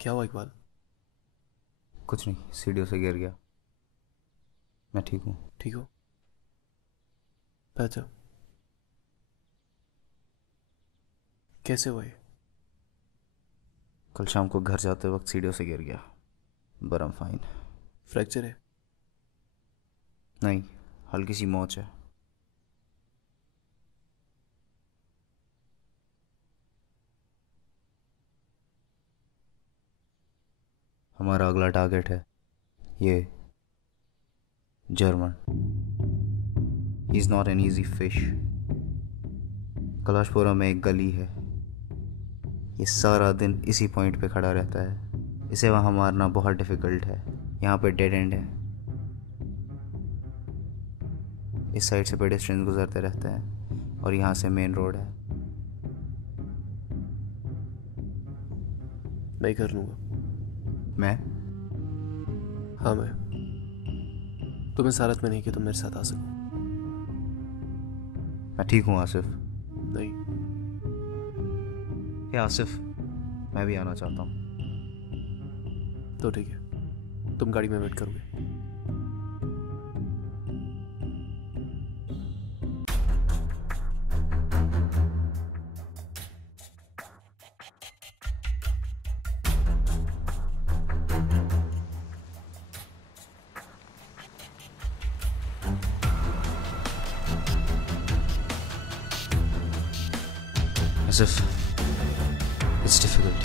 क्या हुआ इकबाल? कुछ नहीं, सीढ़ियों से गिर गया। मैं ठीक हूँ। ठीक हो? बैठ जाओ। कैसे हुआ ये? कल शाम को घर जाते वक्त सीढ़ियों से गिर गया, but I am fine. Fracture है? नहीं, हल्की सी मोच है। हमारा अगला टारगेट है ये German. He is not an easy fish. Kailashpura में एक गली है, ये सारा दिन इसी पॉइंट पे खड़ा रहता है। इसे वहाँ मारना बहुत डिफिकल्ट है। यहाँ पे डेड एंड है, इस साइड से पेडेस्ट्रियंस गुजरते रहते हैं, और यहाँ से मेन रोड है। मैं कर लूँगा। मैं? हाँ मैं। तुम्हें सारत में नहीं कि तुम मेरे साथ आ सको। मैं ठीक हूँ आसिफ। नहीं। हे आसिफ, मैं भी आना चाहता हूँ। तो ठीक है, तुम गाड़ी में वेट करोगे? Asif, it's difficult.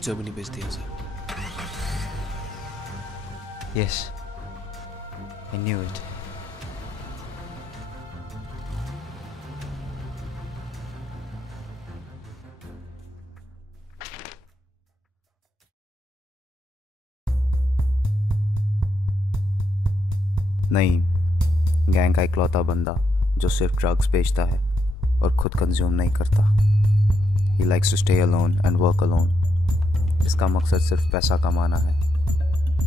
जर्मनी भेज दिया उसे। Yes, I knew it. नहीं, गैंग का इकलौता बंदा जो सिर्फ ड्रग्स बेचता है और खुद कंज्यूम नहीं करता। He likes to stay alone and work alone. इसका मकसद सिर्फ पैसा कमाना है।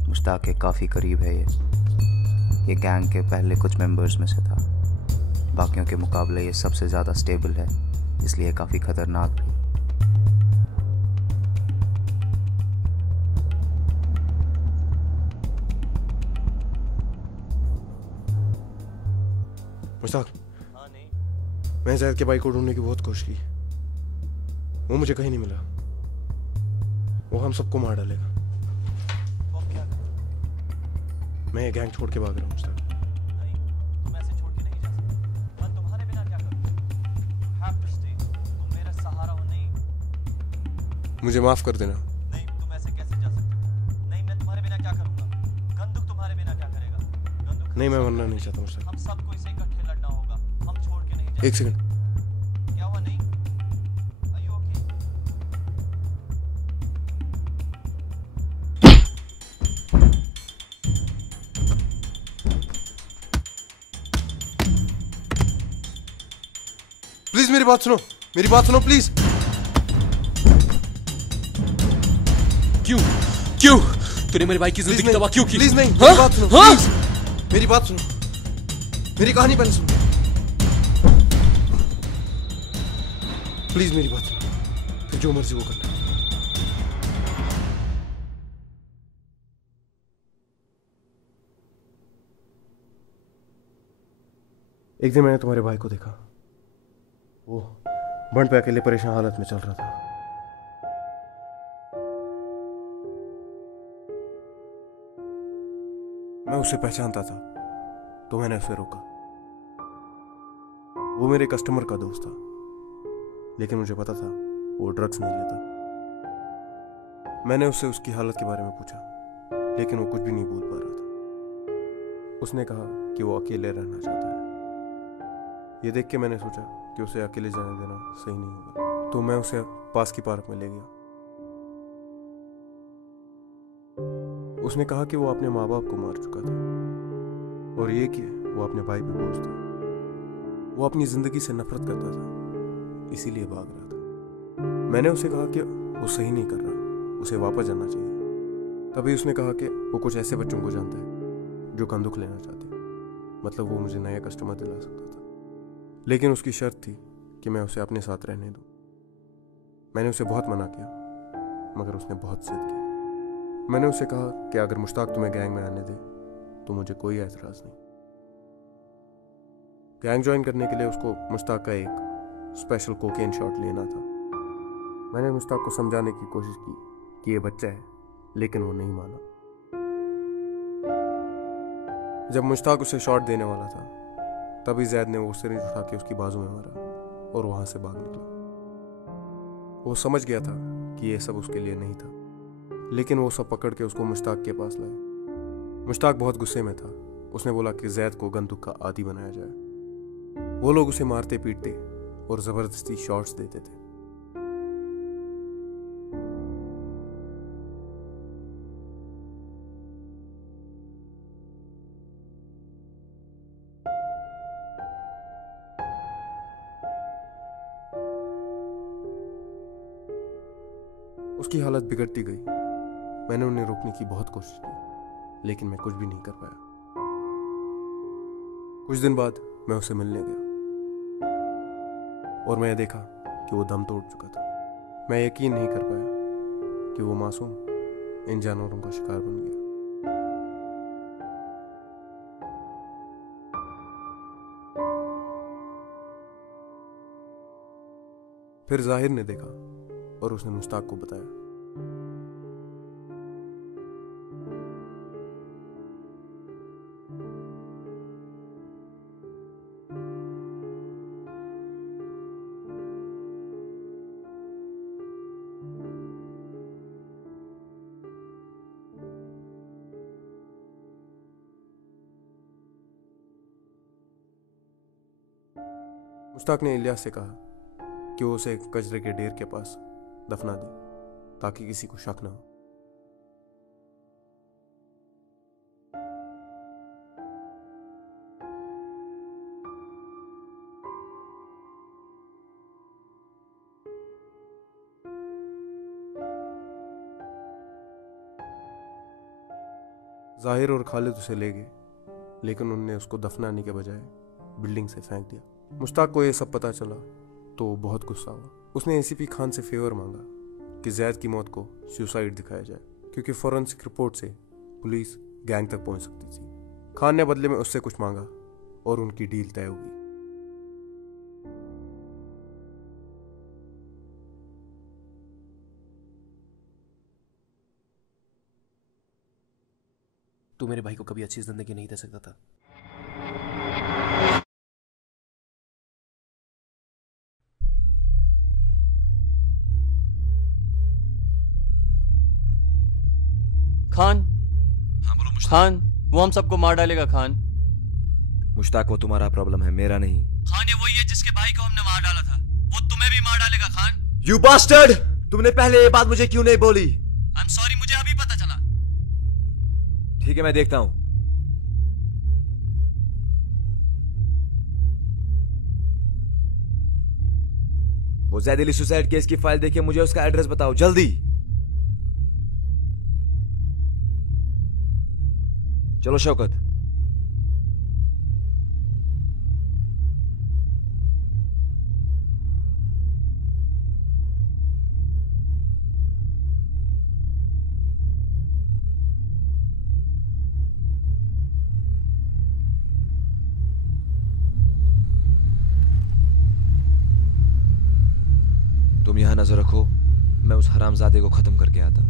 मुश्ताक के काफ़ी करीब है ये गैंग के पहले कुछ मेंबर्स में से था। बाकियों के मुकाबले ये सबसे ज़्यादा स्टेबल है, इसलिए काफ़ी खतरनाक भी। मुश्ताक, मैं जैद के भाई को ढूंढने की बहुत कोशिश की, वो मुझे कहीं नहीं मिला। वो हम सबको मार डालेगा। मैं ये गैंग छोड़ के भाग रहा हूँ मुश्ताक। तुम ऐसे छोड़ के नहीं जा सकते। मैं तुम्हारे बिना क्या करूं? Have to stay. तुम मेरा सहारा हो। नहीं, मुझे माफ कर देना। नहीं, तुम ऐसे कैसे जा सकते हो? नहीं, मैं तुम्हारे बिना क्या करूंगा? गंदुक तुम्हारे बिना क्या करेगा? गंदुक नहीं, मैं मरना नहीं चाहता मुश्ताक। हम सबको इसे इकट्ठे लड़ना होगा। हम छोड़ के नहीं जा। एक सेकंड। क्या हुआ? नहीं, आर यू ओके? प्लीज मेरी बात सुनो, मेरी बात सुनो प्लीज। क्यों क्यों तूने मेरे भाई की जिंदगी तबाह क्यों की? प्लीज नहीं, हाँ? मेरी बात सुनो हाँ? प्लीज। मेरी बात सुनो, मेरी कहानी पहले सुनो। प्लीज मेरी बात सुनो, फिर जो मर्जी वो करना। एक दिन मैंने तुम्हारे भाई को देखा, वो बंड पे अकेले परेशान हालत में चल रहा था। मैं उसे पहचानता था, तो मैंने उसे रोका। वो मेरे कस्टमर का दोस्त था, लेकिन मुझे पता था वो ड्रग्स नहीं लेता। मैंने उससे उसकी हालत के बारे में पूछा, लेकिन वो कुछ भी नहीं बोल पा रहा था। उसने कहा कि वो अकेले रहना चाहता है। ये देख के मैंने सोचा कि उसे अकेले जाने देना सही नहीं होगा, तो मैं उसे पास की पार्क में ले गया। उसने कहा कि वो अपने माँ बाप को मार चुका था, और ये कि वो अपने भाई पे बोझ था। वो अपनी जिंदगी से नफरत करता था, इसीलिए भाग रहा था। मैंने उसे कहा कि वो सही नहीं कर रहा, उसे वापस जाना चाहिए। तभी उसने कहा कि वो कुछ ऐसे बच्चों को जानता है जो बंदूक लेना चाहते, मतलब वो मुझे नया कस्टमर दिला सकता था। लेकिन उसकी शर्त थी कि मैं उसे अपने साथ रहने दूं। मैंने उसे बहुत मना किया, मगर उसने बहुत जिद की। मैंने उसे कहा कि अगर मुश्ताक तुम्हें गैंग में आने दे तो मुझे कोई एतराज नहीं। गैंग ज्वाइन करने के लिए उसको मुश्ताक का एक स्पेशल कोकेन शॉट लेना था। मैंने मुश्ताक को समझाने की कोशिश की कि ये बच्चा है, लेकिन वो नहीं माना। जब मुश्ताक उसे शॉट देने वाला था, तभी जैद ने वो सिरिंज उठा के उसकी बाजू में मारा और वहां से भाग निकला। वो समझ गया था कि ये सब उसके लिए नहीं था, लेकिन वो सब पकड़ के उसको मुश्ताक के पास लाए। मुश्ताक बहुत गुस्से में था। उसने बोला कि जैद को गंदूक का आदी बनाया जाए। वो लोग उसे मारते पीटते और जबरदस्ती शॉट्स देते थे। उसकी हालत बिगड़ती गई। मैंने उन्हें रोकने की बहुत कोशिश की, लेकिन मैं कुछ भी नहीं कर पाया। कुछ दिन बाद मैं उसे मिलने गया और मैं देखा कि वो दम तोड़ चुका था। मैं यकीन नहीं कर पाया कि वो मासूम इन जानवरों का शिकार बन गया। फिर जाहिर ने देखा और उसने मुश्ताक को बताया। मुश्ताक ने इलियास से कहा कि वो उसे कचरे के ढेर के पास दफना दे ताकि किसी को शक ना हो। जाहिर और खालिद उसे ले गए, लेकिन उनने उसको दफनाने के बजाय बिल्डिंग से फेंक दिया। मुश्ताक को यह सब पता चला तो वो बहुत गुस्सा हुआ। उसने एसीपी खान से फेवर मांगा कि जैद की मौत को सुसाइड दिखाया जाए, क्योंकि फॉरेंसिक रिपोर्ट से पुलिस गैंग तक पहुंच सकती थी। खान ने बदले में उससे कुछ मांगा और उनकी डील तय हो गई। तू मेरे भाई को कभी अच्छी जिंदगी नहीं दे सकता था। खान। हाँ बोलो मुश्ताक। खान, वो हम सबको मार डालेगा खान। मुश्ताक, वो तुम्हारा प्रॉब्लम है, मेरा नहीं। खान, ये वही है जिसके भाई को हमने मार डाला था। वो तुम्हें भी मार डालेगा खान। You bastard! तुमने पहले ये बात मुझे क्यों नहीं बोली? आई एम सॉरी, मुझे अभी पता चला। ठीक है, मैं देखता हूं। वो जैद अली सुसाइड केस की फाइल देखिए, मुझे उसका एड्रेस बताओ जल्दी। चलो शौकत। तुम यहां नजर रखो, मैं उस हरामजादे को खत्म करके आता हूं।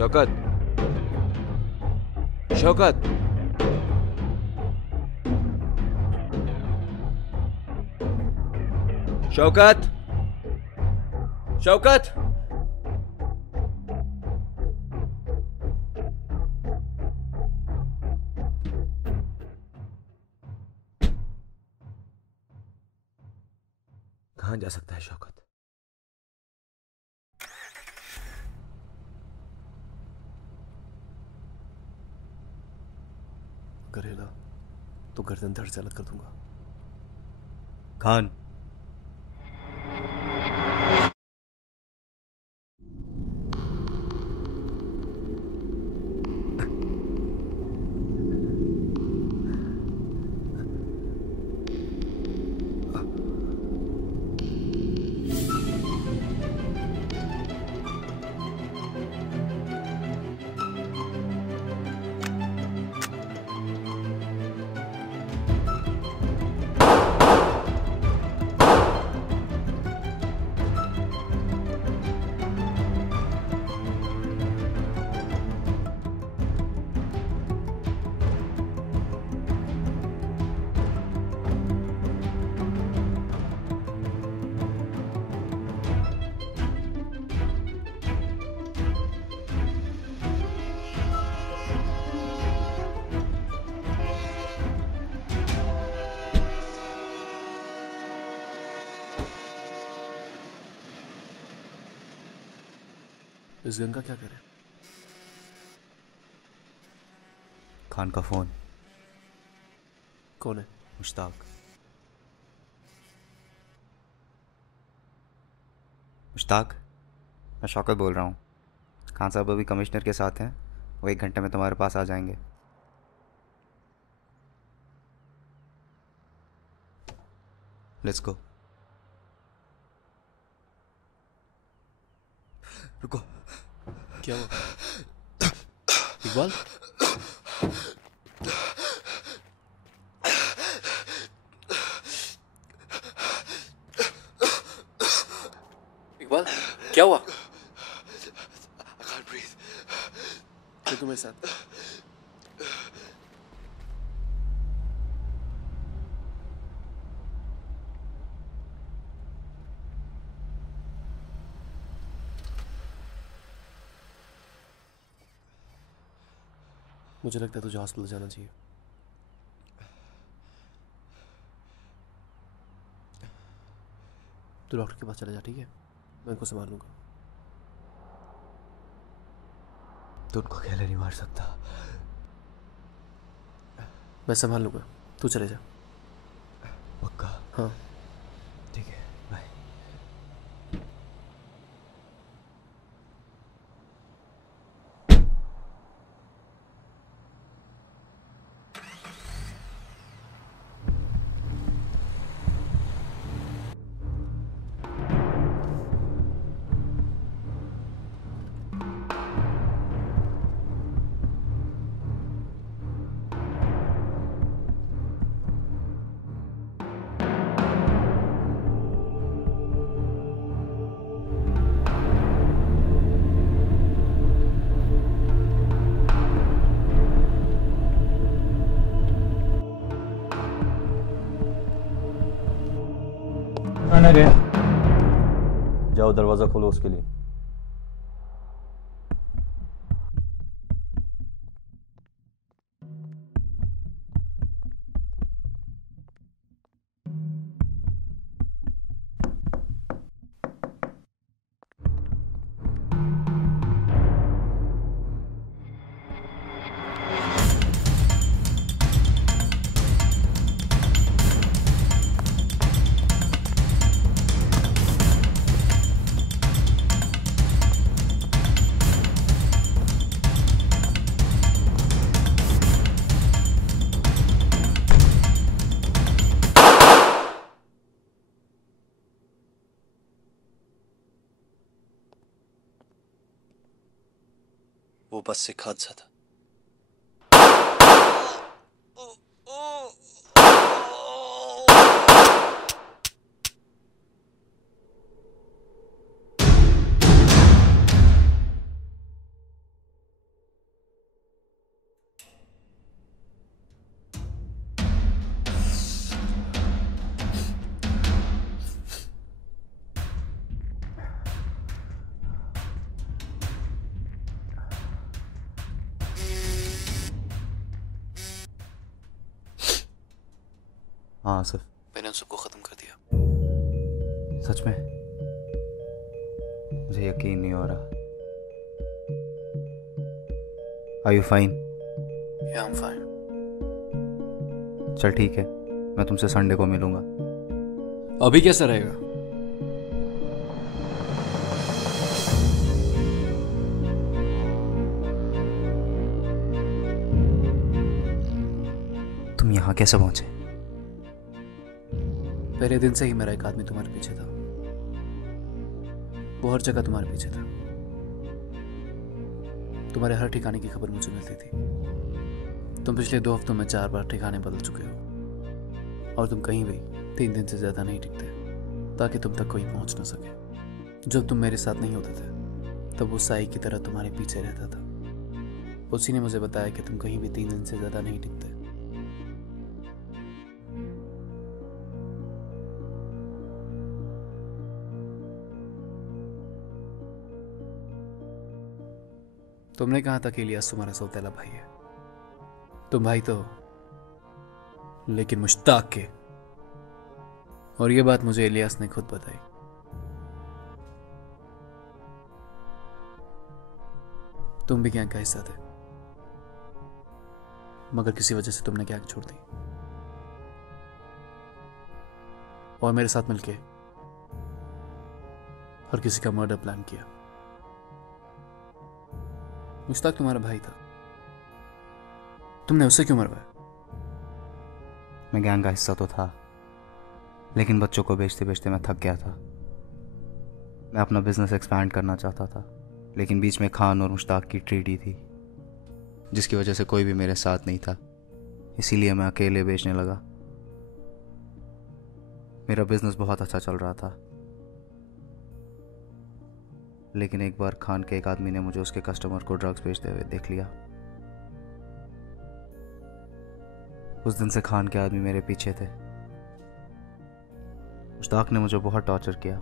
शौकत, शौकत, शौकत, शौकत। कहां जा सकता है शौकत? अगर हिला तो गर्दन धड़ से अलग कर दूंगा। खान, इस गन का क्या करें? खान का फोन। कौन है? मुश्ताक। मुश्ताक, मैं शौकत बोल रहा हूँ। खान साहब अभी कमिश्नर के साथ हैं, वो 1 घंटे में तुम्हारे पास आ जाएंगे। Let's go. रुको। क्या हुआ? इकबाल? इकबाल, क्या हुआ? I can't breathe. तो तुम्हें साथ मुझे लगता है तुझे हॉस्पिटल जाना चाहिए। तू डॉक्टर के पास चला जा, ठीक है? मैं इनको संभाल लूंगा। तू उनको अकेले नहीं मार सकता। मैं संभाल लूंगा, तू चले जा। पक्का? हाँ। ठीक है, बाय। जाओ, दरवाजा खोलो उसके लिए। वो बस एक हादसा था। हाँ आसिफ, मैंने उन सबको ख़त्म कर दिया। सच में? मुझे यकीन नहीं हो रहा। Are you fine? Yeah, I'm fine. चल ठीक है, मैं तुमसे संडे को मिलूंगा। अभी कैसा रहेगा? तुम यहाँ कैसे पहुंचे? पहले दिन से ही मेरा एक आदमी तुम्हारे पीछे था। वो हर जगह तुम्हारे पीछे था। तुम्हारे हर ठिकाने की खबर मुझे मिलती थी। तुम पिछले 2 हफ्तों में 4 बार ठिकाने बदल चुके हो, और तुम कहीं भी 3 दिन से ज्यादा नहीं टिकते ताकि तुम तक कोई पहुंच ना सके। जब तुम मेरे साथ नहीं होते थे तब वो साई की तरह तुम्हारे पीछे रहता था। उसी ने मुझे बताया कि तुम कहीं भी 3 दिन से ज्यादा नहीं टिकते। तुमने कहा था कि इलियास तुम्हारा सौतेला भाई है। तुम भाई तो हो, लेकिन मुश्ताक के। और ये बात मुझे इलियास ने खुद बताई। तुम भी गैंग का हिस्सा थे, मगर किसी वजह से तुमने गैंग छोड़ दी और मेरे साथ मिलके हर किसी का मर्डर प्लान किया। मुश्ताक तुम्हारा भाई था, तुमने उसे क्यों मरवाया? मैं गैंग का हिस्सा तो था, लेकिन बच्चों को बेचते बेचते मैं थक गया था। मैं अपना बिजनेस एक्सपैंड करना चाहता था, लेकिन बीच में खान और मुश्ताक की ट्रीटी थी, जिसकी वजह से कोई भी मेरे साथ नहीं था। इसीलिए मैं अकेले बेचने लगा। मेरा बिजनेस बहुत अच्छा चल रहा था, लेकिन एक बार खान के एक आदमी ने मुझे उसके कस्टमर को ड्रग्स बेचते हुए देख लिया। उस दिन से खान के आदमी मेरे पीछे थे। मुश्ताक ने मुझे बहुत टॉर्चर किया,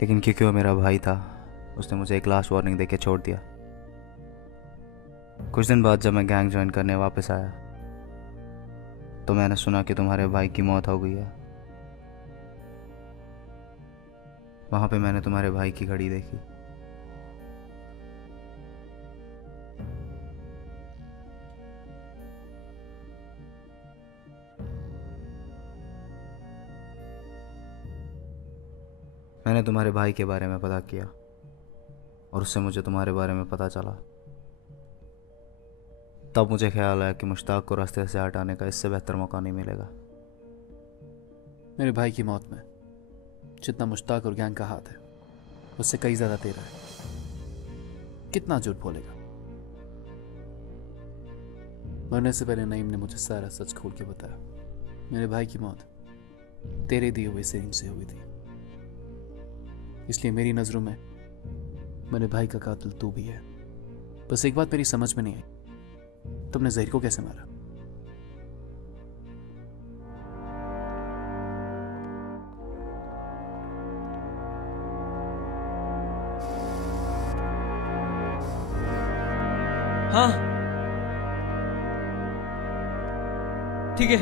लेकिन क्योंकि वो मेरा भाई था, उसने मुझे एक लास्ट वार्निंग देके छोड़ दिया। कुछ दिन बाद जब मैं गैंग ज्वाइन करने वापस आया तो मैंने सुना कि तुम्हारे भाई की मौत हो गई है। वहां पे मैंने तुम्हारे भाई की घड़ी देखी। मैंने तुम्हारे भाई के बारे में पता किया और उससे मुझे तुम्हारे बारे में पता चला। तब मुझे ख्याल आया कि मुश्ताक को रास्ते से हटाने का इससे बेहतर मौका नहीं मिलेगा। मेरे भाई की मौत में जितना मुश्ताक और गैंग का हाथ है, उससे कई ज्यादा तेरा है। कितना झूठ बोलेगा? मरने से पहले नईम ने मुझे सारा सच खोल के बताया। मेरे भाई की मौत तेरे दिए हुए सीन से हुई थी, इसलिए मेरी नजरों में मेरे भाई का कातिल तू भी है। बस एक बात मेरी समझ में नहीं आई, तुमने जहीर को कैसे मारा? हाँ ठीक है।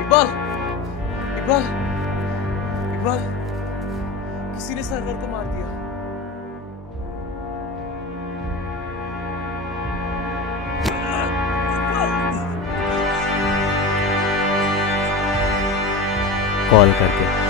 इकबाल इकबाल इकबाल, किसी ने सरवर को मार दिया। कॉल करके।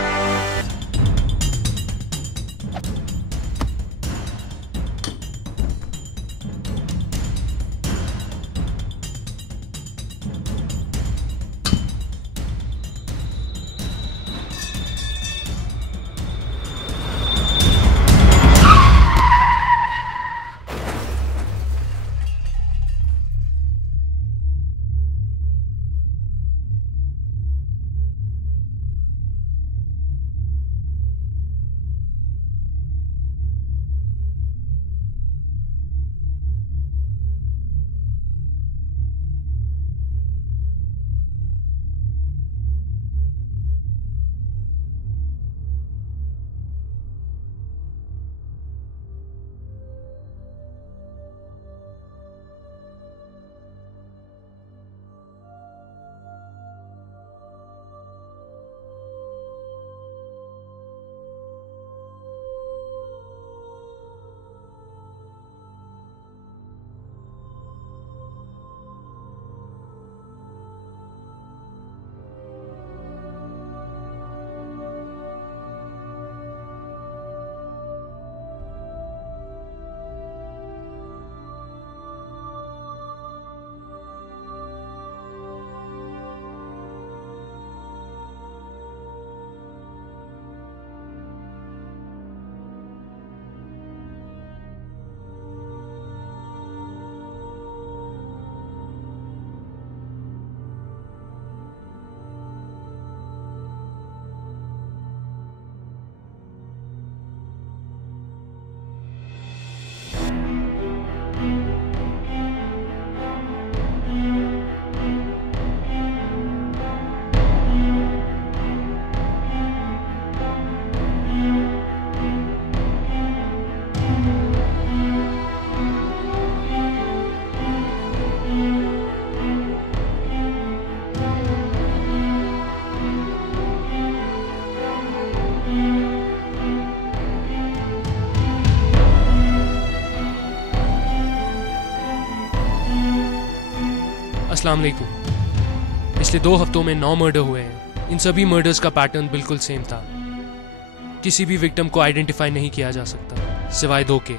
अस्सलाम वालेकुम। पिछले 2 हफ्तों में 9 मर्डर हुए हैं। इन सभी मर्डर्स का पैटर्न बिल्कुल सेम था। किसी भी विक्टिम को आइडेंटिफाई नहीं किया जा सकता सिवाय 2 के।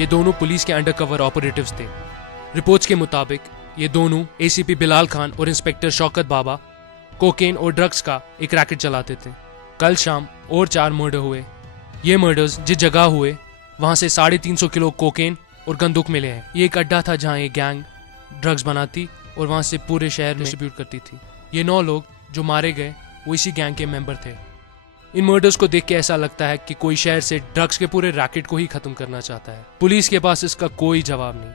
ये दोनों पुलिस के अंडरकवर ऑपरेटिव्स थे। रिपोर्ट्स के मुताबिक ये दोनों एसीपी बिलाल खान और इंस्पेक्टर शौकत बाबा कोकेन और ड्रग्स का एक रैकेट चलाते थे। कल शाम और 4 मर्डर हुए। ये मर्डर्स जिस जगह हुए वहां से 350 किलो कोकेन और बंदूक मिले हैं। ये एक अड्डा था जहां ये गैंग ड्रग्स बनाती और वहां से पूरे शहर में डिस्ट्रीब्यूट करती थी। ये 9 लोग जो मारे गए वो इसी गैंग के मेंबर थे। इन मर्डर्स को देख के ऐसा लगता है कि कोई शहर से ड्रग्स के पूरे रैकेट को ही खत्म करना चाहता है। पुलिस के पास इसका कोई जवाब नहीं।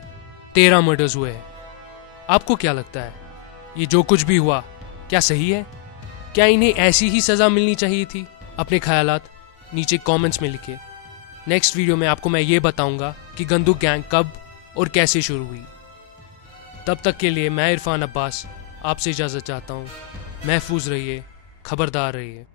13 मर्डर्स हुए हैं। आपको क्या लगता है ये जो कुछ भी हुआ क्या सही है? क्या इन्हें ऐसी ही सजा मिलनी चाहिए थी? अपने ख्यालात नीचे कमेंट्स में लिखिए। नेक्स्ट वीडियो में आपको मैं ये बताऊंगा कि गंदूक गैंग कब और कैसे शुरू हुई। तब तक के लिए मैं इरफान अब्बास आपसे इजाज़त चाहता हूँ। महफूज रहिए, खबरदार रहिए।